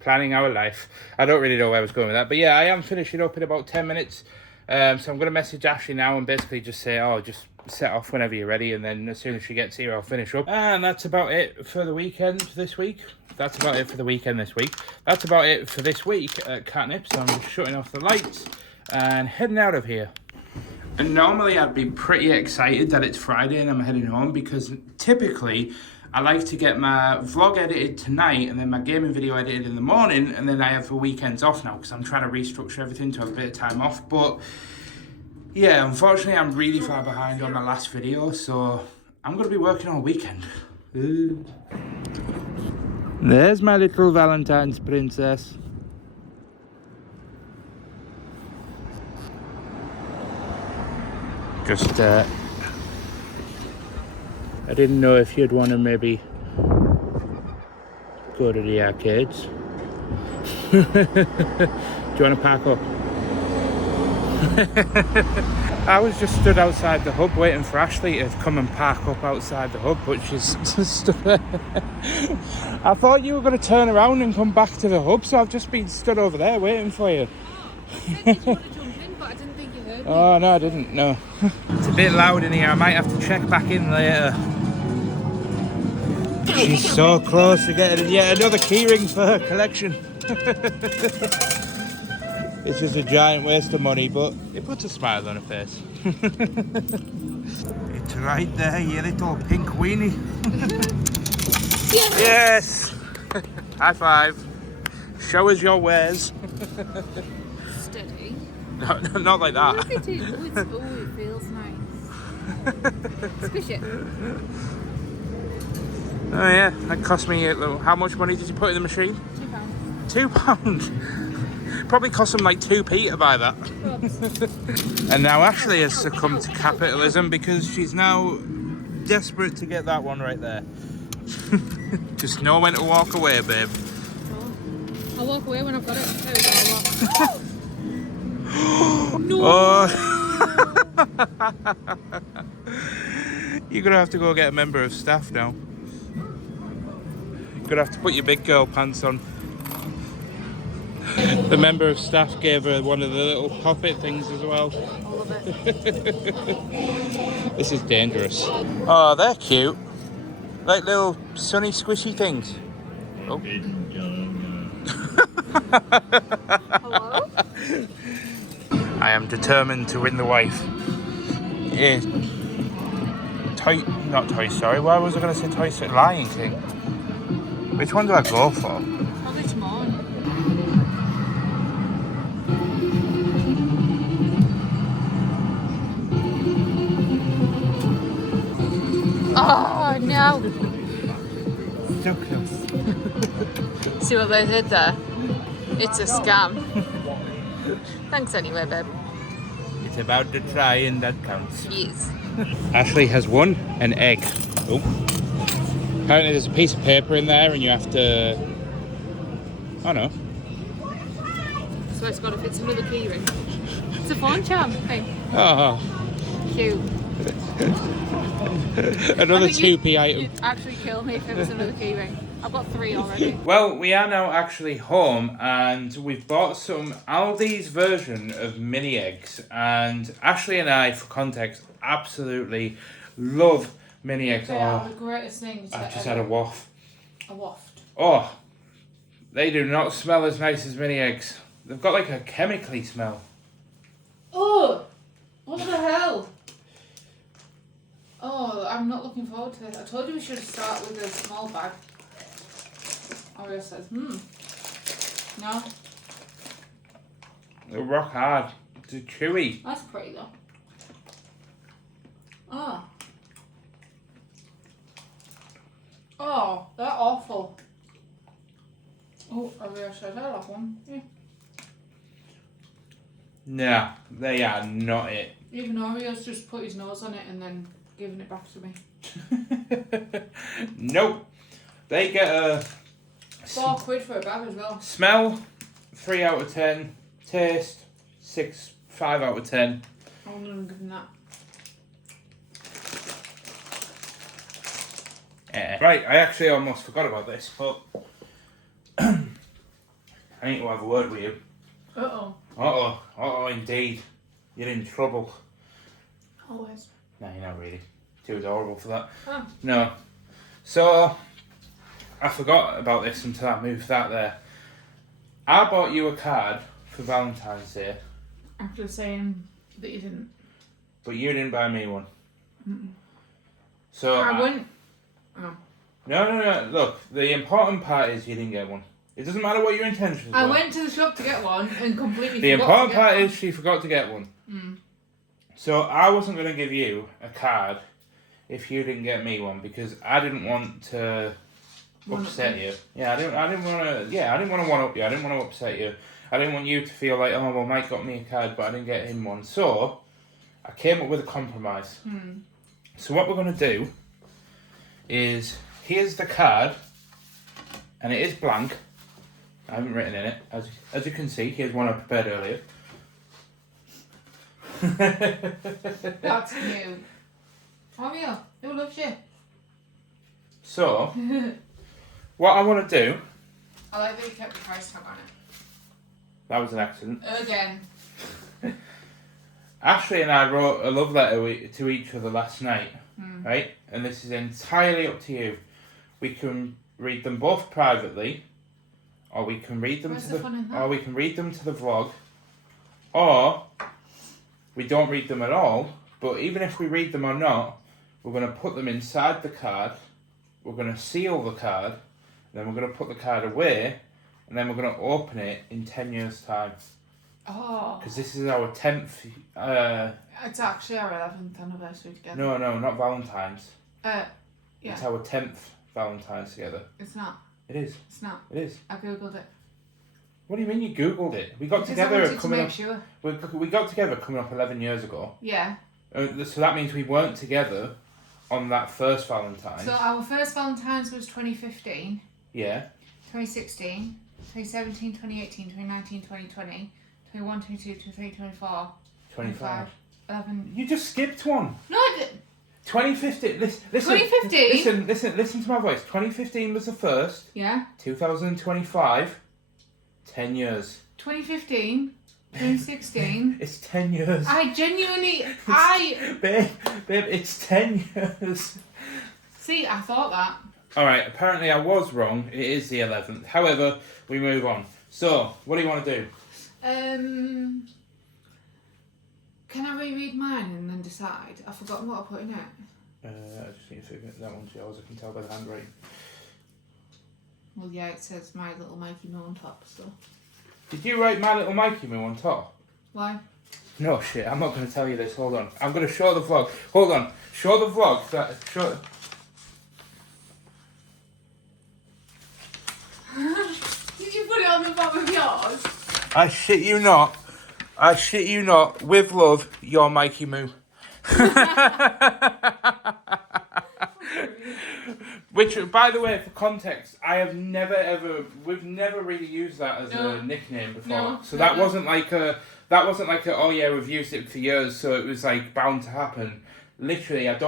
planning our life. I don't really know where I was going with that, but yeah, I am finishing up in about 10 minutes. So I'm going to message Ashley now and basically just say, oh, just set off whenever you're ready, and then as soon as she gets here, I'll finish up. And that's about it for the weekend this week. That's about it for the weekend this week. That's about it for this week at Katnipp. So I'm just shutting off the lights and heading out of here. And normally I'd be pretty excited that it's Friday and I'm heading home, because typically I like to get my vlog edited tonight and then my gaming video edited in the morning, and then I have the weekends off now because I'm trying to restructure everything to have a bit of time off. But yeah, unfortunately I'm really far behind on my last video, so I'm going to be working all weekend. There's my little Valentine's princess. Just, I didn't know if you'd want to maybe go to the arcades. Do you want to park up? I was just stood outside the hub waiting for Ashley to come and park up outside the hub, but she's stood there. I thought you were going to turn around and come back to the hub, so I've just been stood over there waiting for you. I said, did you want to jump in, but I didn't think you heard me. Oh, no, I didn't, no. It's a bit loud in here, I might have to check back in later. She's so close to getting yet another keyring for her collection. It's just a giant waste of money, but it puts a smile on her face. It's right there, you little pink weenie. Yes! High five. Show us your wares. Steady. No, not like that. Look at it. Oh, it feels nice. Squish it. Oh yeah, that cost me a little. How much money did you put in the machine? £2. £2. Probably cost them like 2p to buy that. And now Ashley has succumbed to capitalism because she's now desperate to get that one right there. Just know when to walk away, babe. Oh. I'll walk away when I've got it. There we go, I'll walk. No! Oh. You're gonna have to go get a member of staff now. Gonna have to put your big girl pants on. The member of staff gave her one of the little pop-it things as well. I love it. This is dangerous. Oh, they're cute. Like little sunny squishy things. Oh. Hello? I am determined to win the wife. Yeah. Not Toy Story. Why was I going to say Toy Story? Lion King. Which one do I go for? Probably Timon. Oh no! So close. See what they did there? It's a scam. Thanks anyway, babe. It's about the try and that counts. Yes. Ashley has won an egg. Oh. Apparently there's a piece of paper in there and you have to... Oh no. So it's got if it's another key ring. It's a phone charm thing. Oh. Cute. Another 2p item. You'd actually kill me if it was another key ring. I've got 3 already. Well, we are now actually home and we've bought some Aldi's version of mini eggs. And Ashley and I, for context, absolutely love mini eggs. They are the greatest things. I've just had a waft. A waft. Oh, they do not smell as nice as mini eggs. They've got like a chemically smell. Oh, what the hell? Oh, I'm not looking forward to this. I told you we should start with a small bag. Oreo says, no. They're rock hard. They're chewy. That's pretty though. Oh. Oh, they're awful. Oh, Oreo says, I love one. Yeah. Nah, they are not it. Even Oreo's just put his nose on it and then giving it back to me. Nope. They get a... £4 for a bag as well. Smell, 3 out of 10. Taste, 5 out of 10. I wouldn't even give them that. Right, I actually almost forgot about this, but I need to have a word with you. Uh-oh. Uh-oh, indeed. You're in trouble. Always. No, you're not really. Too adorable for that. Oh. No. So, I forgot about this until I moved that there. I bought you a card for Valentine's Day. After saying that you didn't. But you didn't buy me one. Mm-mm. So I wouldn't. Oh. No. Look, the important part is you didn't get one. It doesn't matter what your intentions were. I went to the shop to get one and completely The forgot important to get part one. is she forgot to get one. Mm. So I wasn't going to give you a card if you didn't get me one because I didn't want to upset you. Yeah, I didn't want to. Yeah, I didn't want to one up you. I didn't want to upset you. I didn't want you to feel like, oh well, Mike got me a card, but I didn't get him one. So I came up with a compromise. So what we're going to do is here's the card, and it is blank. I haven't written in it, as you can see. Here's one I prepared earlier. That's cute. Oh yeah, who loves you? So, what I want to do... I like that you kept the price tag on it. That was an accident. Again. Ashley and I wrote a love letter to each other last night, right? And this is entirely up to you. We can read them both privately, or we can read them we can read them to the vlog, or we don't read them at all. But even if we read them or not, we're going to put them inside the card. We're going to seal the card, and then we're going to put the card away, and then we're going to open it in 10 years' time. Oh. Because this is our 10th... It's actually our 11th anniversary together. No, not Valentine's. Yeah. It's our 10th Valentine's together. It's not. It is. It's not. It is. I googled it. What do you mean you googled it? We got Because together I wanted coming to up. make sure. We got together coming up 11 years ago. Yeah. So that means we weren't together on that first Valentine's. So our first Valentine's was 2015. Yeah. 2016, 2017, 2018, 2019, 2020, 21, 22, 23, 24, 25. 11. You just skipped one. No, I didn't. 2015. Listen, 2015? Listen to my voice. 2015 was the first. Yeah. 2025. 10 years. 2015. 2016. It's 10 years. Babe, it's 10 years. See, I thought that. Alright, apparently I was wrong. It is the 11th. However, we move on. So, what do you want to do? Can I reread mine and then decide? I've forgotten what I put in it. I just need to figure that one's yours. I can tell by the handwriting. Well, yeah, it says My Little Mikey Moo on top, so. Did you write My Little Mikey Moo on top? Why? No shit, I'm not going to tell you this. Hold on. I'm going to show the vlog. Hold on. Show the vlog. Did you put it on the bottom of yours? I shit you not. With love, your Mikey Moo. Which, by the way, for context, we've never really used that as a nickname before. No, so that wasn't like oh yeah, we've used it for years, so it was like bound to happen. Literally, I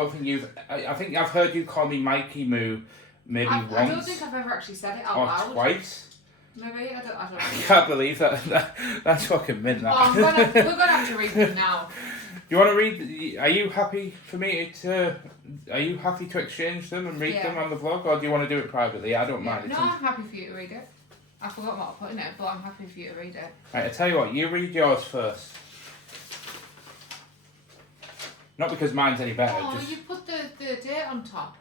think I've heard you call me Mikey Moo maybe once. I don't think I've ever actually said it out loud. Or twice. Maybe, I don't know. I can't believe that. That's fucking mint, that. Oh, we're gonna have to read them now. You want to read? Are you happy for me to? Are you happy to exchange them and read them on the vlog, or do you want to do it privately? I don't mind. No, I'm happy for you to read it. I forgot what I put in it, but I'm happy for you to read it. Right, I tell you what. You read yours first. Not because mine's any better. Oh, you put the date on top.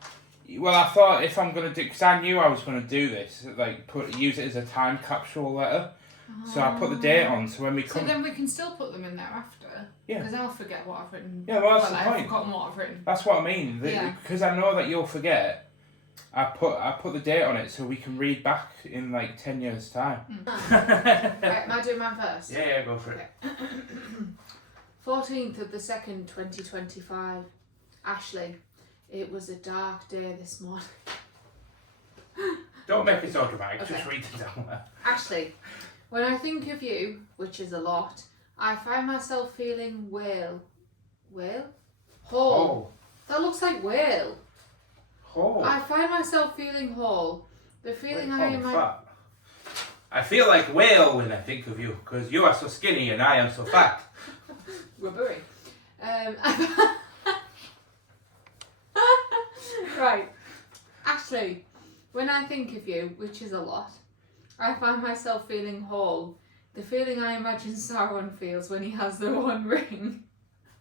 Well, I thought if I'm gonna do, because I knew I was gonna do this, like use it as a time capsule letter. So I put the date on, so when we come. So then we can still put them in there after. Yeah. Because I'll forget what I've written. Yeah, well, that's the point. I've forgotten what I've written. That's what I mean. Because I know that you'll forget. I put the date on it so we can read back in like 10 years' time. Right, am I doing mine first? Yeah, go for it. 14th of the 2nd, 2025. Ashley, it was a dark day this morning. Don't make it so dramatic, Okay. just read it down there. Ashley, when I think of you, which is a lot, I find myself feeling whole. That looks like whale. Whole. I find myself feeling whole. The feeling I am. Fat. I feel like whale when I think of you, because you are so skinny and I am so fat. Rubbery. Right. Ashley, when I think of you, which is a lot, I find myself feeling whole. The feeling I imagine Sauron feels when he has the One Ring.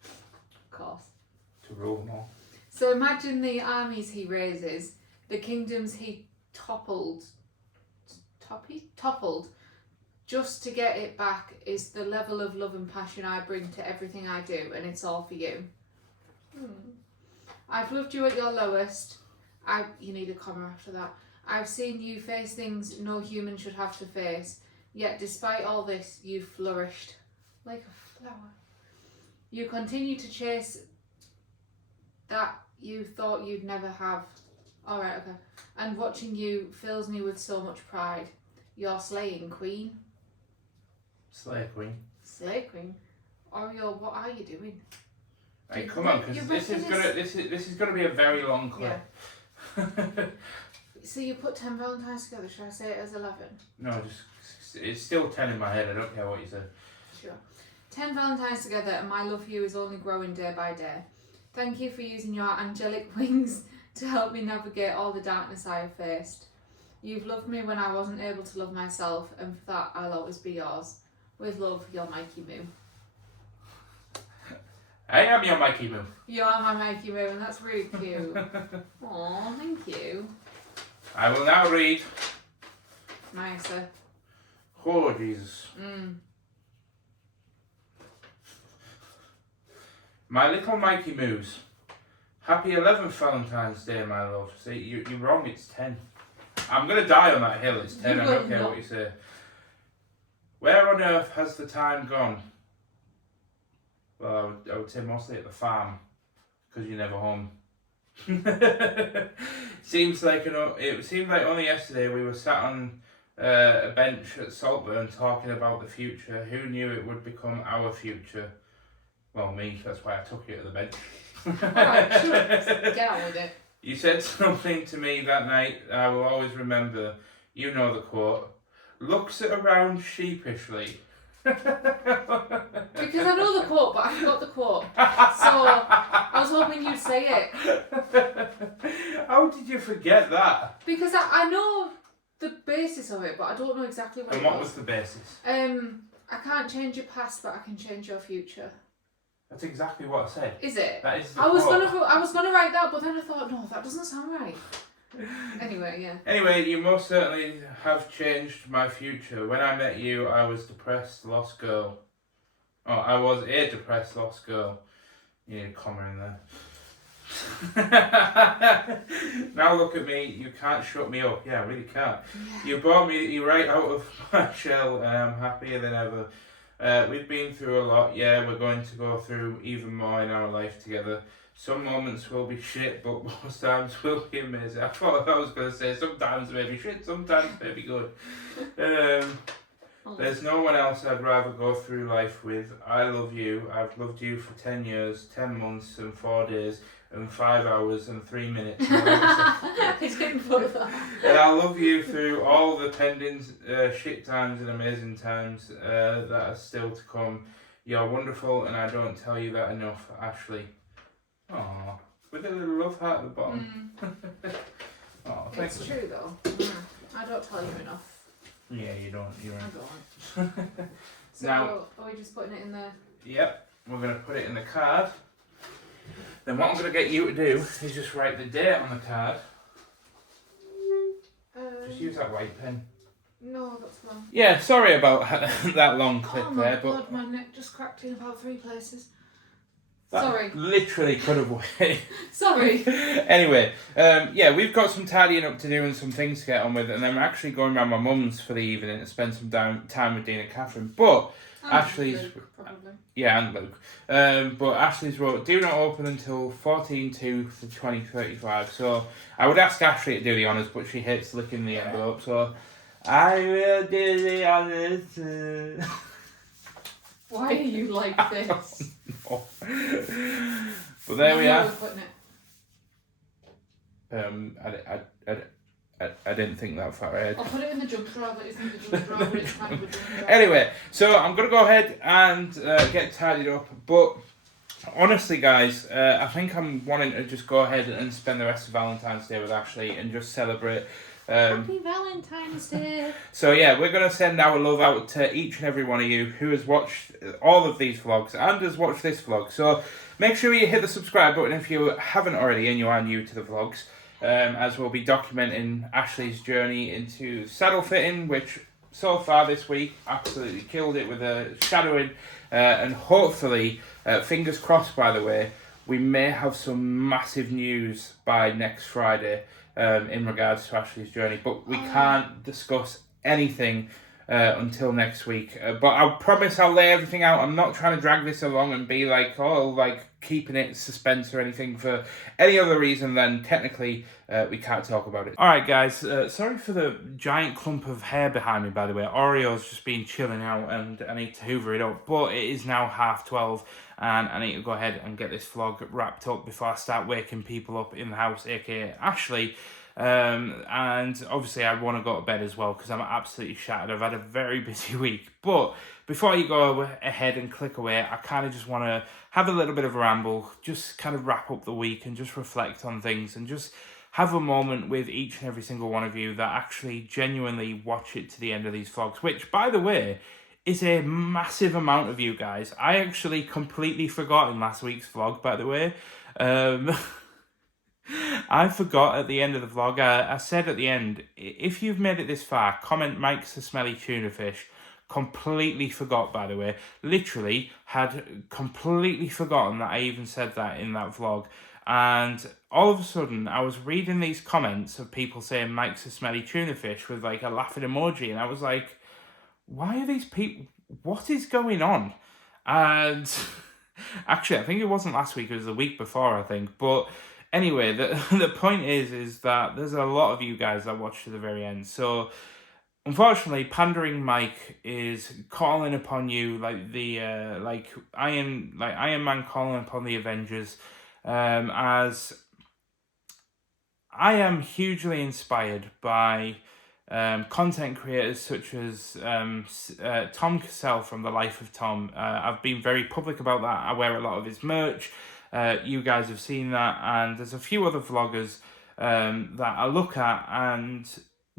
Of course. To rule them all. So imagine the armies he raises, the kingdoms he toppled, just to get it back is the level of love and passion I bring to everything I do, and it's all for you. I've loved you at your lowest. You need a comma after that. I've seen you face things no human should have to face. Yet despite all this, you've flourished like a flower. You continue to chase that you thought you'd never have. Alright, okay. And watching you fills me with so much pride. You're slaying queen. Slay queen. Slay queen? Oreo, what are you doing? Hey, come on, because this is gonna be a very long clip. Yeah. So you put 10 Valentines together, should I say it as 11? No, it's still 10 in my head, I don't care what you say. Sure. 10 Valentines together and my love for you is only growing day by day. Thank you for using your angelic wings to help me navigate all the darkness I have faced. You've loved me when I wasn't able to love myself, and for that I'll always be yours. With love, your Mikey Moo. I am your Mikey Moo. You are my Mikey Moo, and that's really cute. Aw, thank you. I will now read. Nicer. Oh, Jesus. My little Mikey Moos. Happy 11th Valentine's Day, my love. See, you're wrong, it's 10. I'm going to die on that hill, it's 10, I don't care what you say. Where on earth has the time gone? Well, I would say mostly at the farm, because you're never home. It seems like only yesterday we were sat on a bench at Saltburn talking about the future. Who knew it would become our future? Well, me, that's why I took you to the bench. Alright, sure. Get on with it. You said something to me that night I will always remember. You know the quote. Looks around sheepishly. Because I know the quote, but I forgot the quote. So I was hoping you'd say it. How did you forget that? Because I know the basis of it, but I don't know exactly what And it what was the basis? I can't change your past, but I can change your future. That's exactly what I said. Is it? That is the I was quote. gonna write that, but then I thought, no, that doesn't sound right. Anyway, yeah. Anyway, you most certainly have changed my future. When I met you, I was depressed, lost girl. Oh, I was a depressed, lost girl. You need a comma in there. Now look at me, you can't shut me up. Yeah, I really can't. Yeah. You brought me right out of my shell. I'm happier than ever. We've been through a lot. Yeah, we're going to go through even more in our life together. Some moments will be shit, but most times will be amazing. I thought I was going to say sometimes maybe shit, sometimes maybe good. There's no one else I'd rather go through life with. I love you. I've loved you for 10 years, 10 months and 4 days and 5 hours and 3 minutes. He's getting full of that. And I love you through all the pending shit times and amazing times that are still to come. You're wonderful and I don't tell you that enough, Ashley. Aww, with a little love heart at the bottom. Oh, thanks. It's true though. I don't tell you enough. Yeah, you don't. You're I don't. So Now, are we just putting it in there? Yep, we're going to put it in the card. Then what I'm going to get you to do is just write the date on the card. Just use that white pen. No, that's fine. Yeah, sorry about that long clip there, but... Oh my god, my neck just cracked in about 3 places. That Sorry. literally could have waited. Sorry. Anyway, yeah, we've got some tidying up to do and some things to get on with, and I'm actually going round my mum's for the evening to spend some time with Dean and Catherine. But Ashley's... Luke, probably. Yeah, and Luke. But Ashley's wrote, do not open until 14/2/2035. So I would ask Ashley to do the honours, but she hates licking the envelope, so I will do the honours. Why are you like this? No. But there we are. Putting it. I didn't think that far ahead. I'll put it in the junk drawer that isn't the junk drawer, but it's kind of a junk drawer. Anyway, so I'm going to go ahead and get tidied up. But honestly, guys, I think I'm wanting to just go ahead and spend the rest of Valentine's Day with Ashley and just celebrate. Happy Valentine's Day. So yeah, we're going to send our love out to each and every one of you who has watched all of these vlogs and has watched this vlog. So make sure you hit the subscribe button if you haven't already and you are new to the vlogs. As we'll be documenting Ashley's journey into saddle fitting, which so far this week absolutely killed it with a shadowing, and hopefully, fingers crossed by the way, we may have some massive news by next Friday in regards to Ashley's journey, but we can't discuss anything until next week. But I promise I'll lay everything out. I'm not trying to drag this along and be like, keeping it suspense or anything for any other reason than technically we can't talk about it. Alright guys, sorry for the giant clump of hair behind me, by the way. Oreo's just been chilling out and I need to hoover it up, but it is now 12:30 and I need to go ahead and get this vlog wrapped up before I start waking people up in the house, aka Ashley. And obviously I want to go to bed as well because I'm absolutely shattered. I've had a very busy week, but before you go ahead and click away, I kind of just want to have a little bit of a ramble, just kind of wrap up the week and just reflect on things and just have a moment with each and every single one of you that actually genuinely watch it to the end of these vlogs, which by the way is a massive amount of you guys. I actually completely forgot in last week's vlog, by the way. I forgot at the end of the vlog, I said at the end, if you've made it this far, comment Mike's a smelly tuna fish. Completely forgot, by the way. Literally had completely forgotten that I even said that in that vlog. And all of a sudden, I was reading these comments of people saying Mike's a smelly tuna fish with like a laughing emoji. And I was like, why are these people, what is going on? And actually, I think it wasn't last week, it was the week before, I think. But anyway, the point is that there's a lot of you guys that watch to the very end. So unfortunately, Pandering Mike is calling upon you like Iron Man calling upon the Avengers, as I am hugely inspired by content creators such as Tom Cassell from The Life of Tom. I've been very public about that. I wear a lot of his merch. You guys have seen that, and there's a few other vloggers that I look at and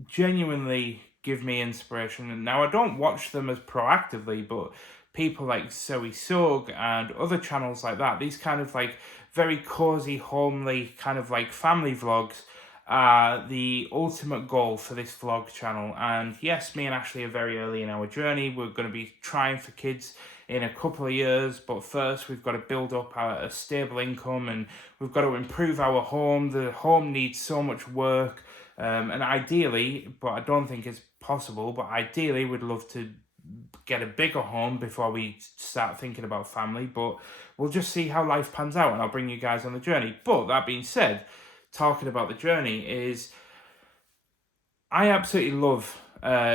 genuinely give me inspiration. And now I don't watch them as proactively, but people like Zoe Sug and other channels like that, these kind of like very cozy, homely, kind of like family vlogs are the ultimate goal for this vlog channel. And yes, me and Ashley are very early in our journey. We're going to be trying for kids in a couple of years, but first we've got to build up a stable income, and we've got to improve our home. The home needs so much work, and ideally, but I don't think it's possible, but ideally we'd love to get a bigger home before we start thinking about family. But we'll just see how life pans out, and I'll bring you guys on the journey. But that being said, talking about the journey, is I absolutely love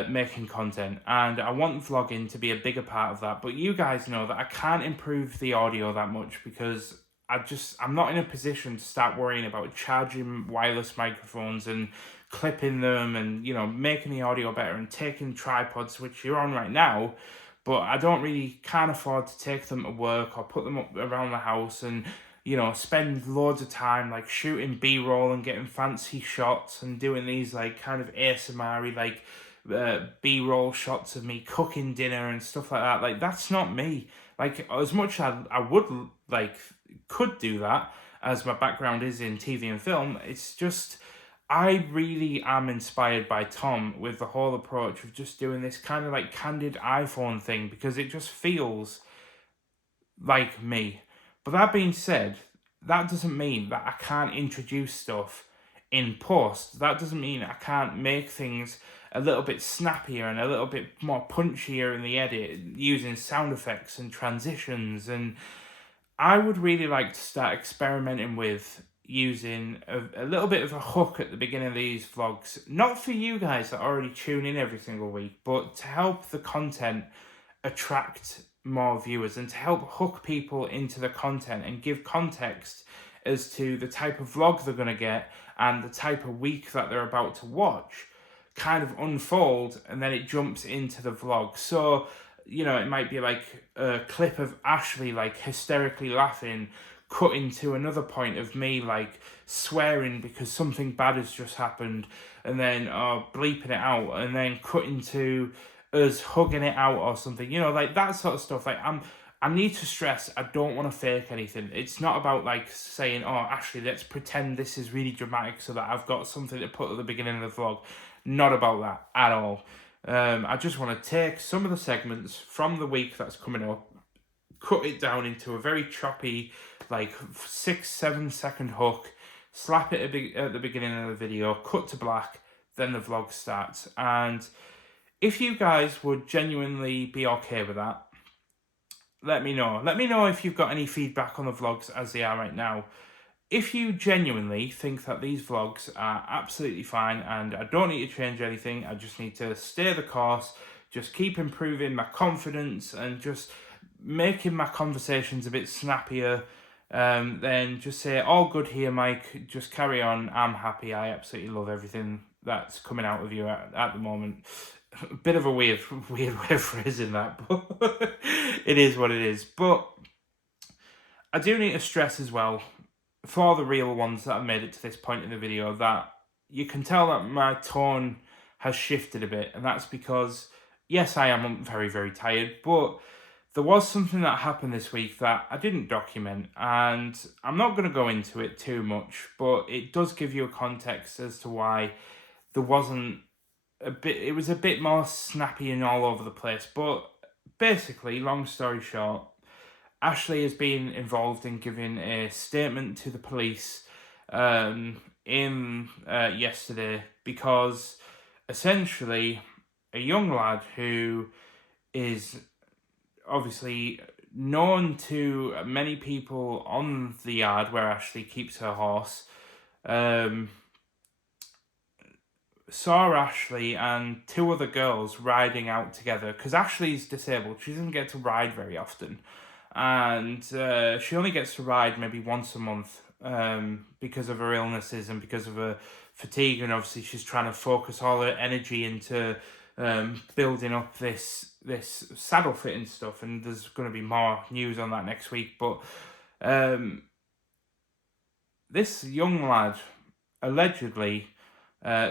making content, and I want vlogging to be a bigger part of that. But you guys know that I can't improve the audio that much because I'm not in a position to start worrying about charging wireless microphones and clipping them and, you know, making the audio better and taking tripods, which you're on right now. But I can't afford to take them to work or put them up around the house and, you know, spend loads of time like shooting B-roll and getting fancy shots and doing these like kind of ASMR like B-roll shots of me cooking dinner and stuff like that. Like, that's not me. Like, as much as I would like could do that, as my background is in TV and film, it's just I really am inspired by Tom with the whole approach of just doing this kind of like candid iPhone thing, because it just feels like me. But that being said, that doesn't mean that I can't introduce stuff in post. That doesn't mean I can't make things a little bit snappier and a little bit more punchier in the edit using sound effects and transitions. And I would really like to start experimenting with using a little bit of a hook at the beginning of these vlogs. Not for you guys that already tune in every single week, but to help the content attract more viewers and to help hook people into the content and give context as to the type of vlog they're going to get and the type of week that they're about to watch kind of unfold, and then it jumps into the vlog. So, you know, it might be like a clip of Ashley like hysterically laughing, cutting to another point of me like swearing because something bad has just happened, and then bleeping it out, and then cutting to us hugging it out or something, you know, like that sort of stuff. Like, I need to stress, I don't want to fake anything. It's not about like saying, oh, Ashley, let's pretend this is really dramatic so that I've got something to put at the beginning of the vlog. Not about that at all. I just want to take some of the segments from the week that's coming up, cut it down into a very choppy, like 6-7 second hook, slap it at the beginning of the video, cut to black, then the vlog starts. And if you guys would genuinely be okay with that, let me know. Let me know if you've got any feedback on the vlogs as they are right now. If you genuinely think that these vlogs are absolutely fine and I don't need to change anything, I just need to stay the course, just keep improving my confidence and just making my conversations a bit snappier, then just say, all good here, Mike, just carry on, I'm happy, I absolutely love everything that's coming out of you at the moment. A bit of a weird way of phrasing that, but it is what it is. But I do need to stress as well, for the real ones that have made it to this point in the video, that you can tell that my tone has shifted a bit, and that's because, yes, I am very, very tired, but there was something that happened this week that I didn't document, and I'm not going to go into it too much, but it does give you a context as to why there wasn't it was a bit more snappy and all over the place. But basically, long story short, Ashley has been involved in giving a statement to the police yesterday, because essentially a young lad who is obviously known to many people on the yard where Ashley keeps her horse, saw Ashley and two other girls riding out together, because Ashley's disabled. She doesn't get to ride very often, and she only gets to ride maybe once a month because of her illnesses and because of her fatigue, and obviously she's trying to focus all her energy into building up this saddle fitting stuff, and there's going to be more news on that next week. But this young lad allegedly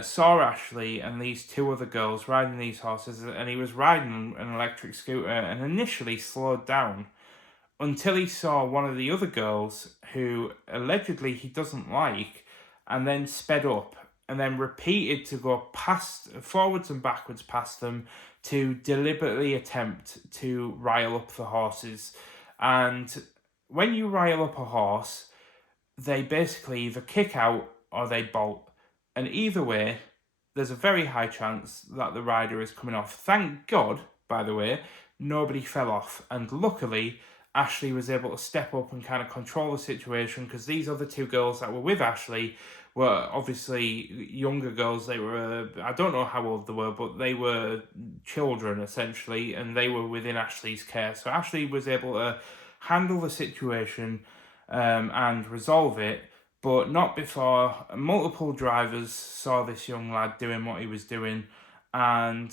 saw Ashley and these two other girls riding these horses, and he was riding an electric scooter and initially slowed down until he saw one of the other girls who allegedly he doesn't like, and then sped up and then repeated to go past, forwards and backwards past them, to deliberately attempt to rile up the horses. And when you rile up a horse, they basically either kick out or they bolt. And either way, there's a very high chance that the rider is coming off. Thank God, by the way, nobody fell off. And luckily, Ashley was able to step up and kind of control the situation, because these other two girls that were with Ashley were obviously younger girls. They were, I don't know how old they were, but they were children essentially, and they were within Ashley's care. So Ashley was able to handle the situation and resolve it, but not before multiple drivers saw this young lad doing what he was doing, and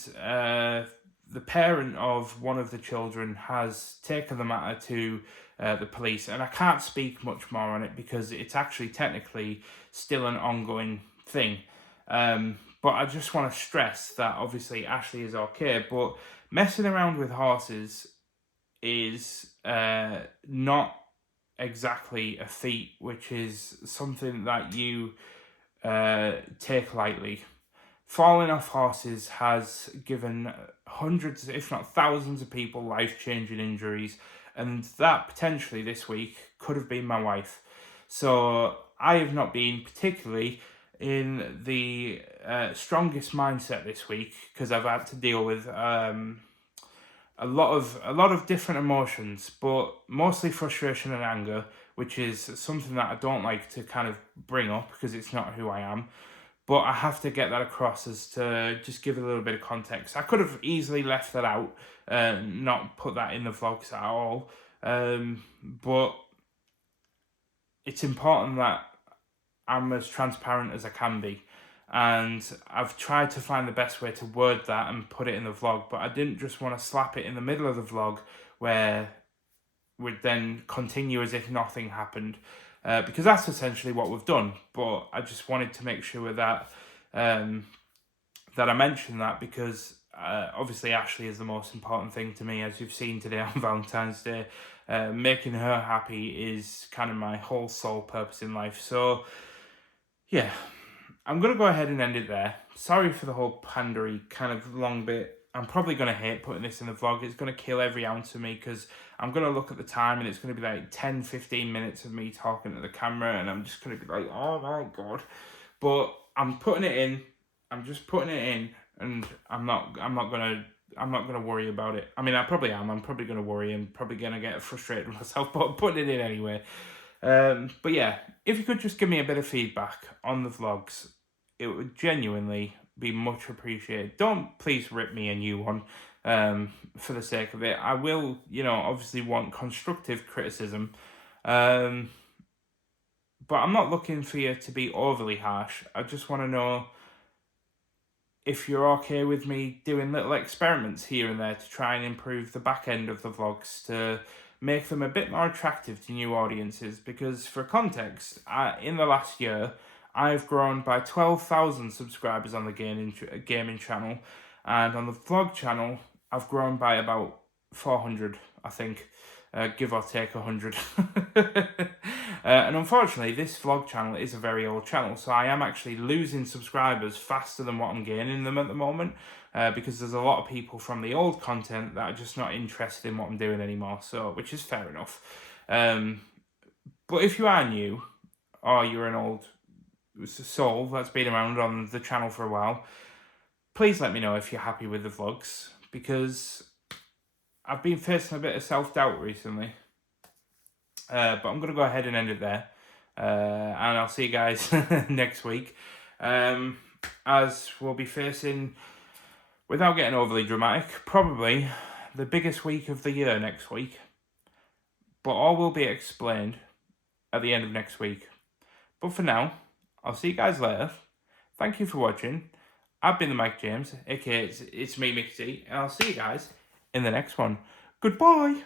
the parent of one of the children has taken the matter to the police, and I can't speak much more on it because it's actually technically still an ongoing thing. But I just want to stress that obviously Ashley is okay, but messing around with horses is not exactly a feat which is something that you take lightly. Falling off horses has given hundreds, if not thousands of people life-changing injuries, and that potentially this week could have been my wife. So I have not been particularly in the strongest mindset this week, because I've had to deal with a lot of different emotions, but mostly frustration and anger, which is something that I don't like to kind of bring up because it's not who I am. But I have to get that across as to just give a little bit of context. I could have easily left that out, not put that in the vlogs at all. But it's important that I'm as transparent as I can be. And I've tried to find the best way to word that and put it in the vlog, but I didn't just want to slap it in the middle of the vlog where we'd then continue as if nothing happened. Because that's essentially what we've done. But I just wanted to make sure that that I mentioned that, because obviously Ashley is the most important thing to me, as you've seen today on Valentine's Day. Making her happy is kind of my whole sole purpose in life. So, yeah, I'm going to go ahead and end it there. Sorry for the whole pandery kind of long bit. I'm probably going to hate putting this in the vlog. It's going to kill every ounce of me, because I'm going to look at the time and it's going to be like 10-15 minutes of me talking to the camera, and I'm just going to be like, oh my God. But I'm putting it in. I'm just putting it in, and I'm not going to worry about it. I mean, I probably am. I'm probably going to worry and probably going to get frustrated with myself, but I'm putting it in anyway. But yeah, if you could just give me a bit of feedback on the vlogs, it would genuinely be much appreciated. Don't please rip me a new one for the sake of it. I will, obviously want constructive criticism. But I'm not looking for you to be overly harsh. I just want to know if you're okay with me doing little experiments here and there to try and improve the back end of the vlogs, to make them a bit more attractive to new audiences. Because for context, in the last year, I've grown by 12,000 subscribers on the gaming channel, and on the vlog channel, I've grown by about 400, I think, give or take 100. And unfortunately, this vlog channel is a very old channel, so I am actually losing subscribers faster than what I'm gaining them at the moment, because there's a lot of people from the old content that are just not interested in what I'm doing anymore, so which is fair enough. But if you are new, or you're an old soul that's been around on the channel for a while, please let me know if you're happy with the vlogs, because I've been facing a bit of self-doubt recently. But I'm going to go ahead and end it there. And I'll see you guys next week. as we'll be facing, without getting overly dramatic, probably the biggest week of the year next week. But all will be explained at the end of next week. But for now, I'll see you guys later. Thank you for watching. I've been the Mike James, aka it's me, Mickey T, and I'll see you guys in the next one. Goodbye!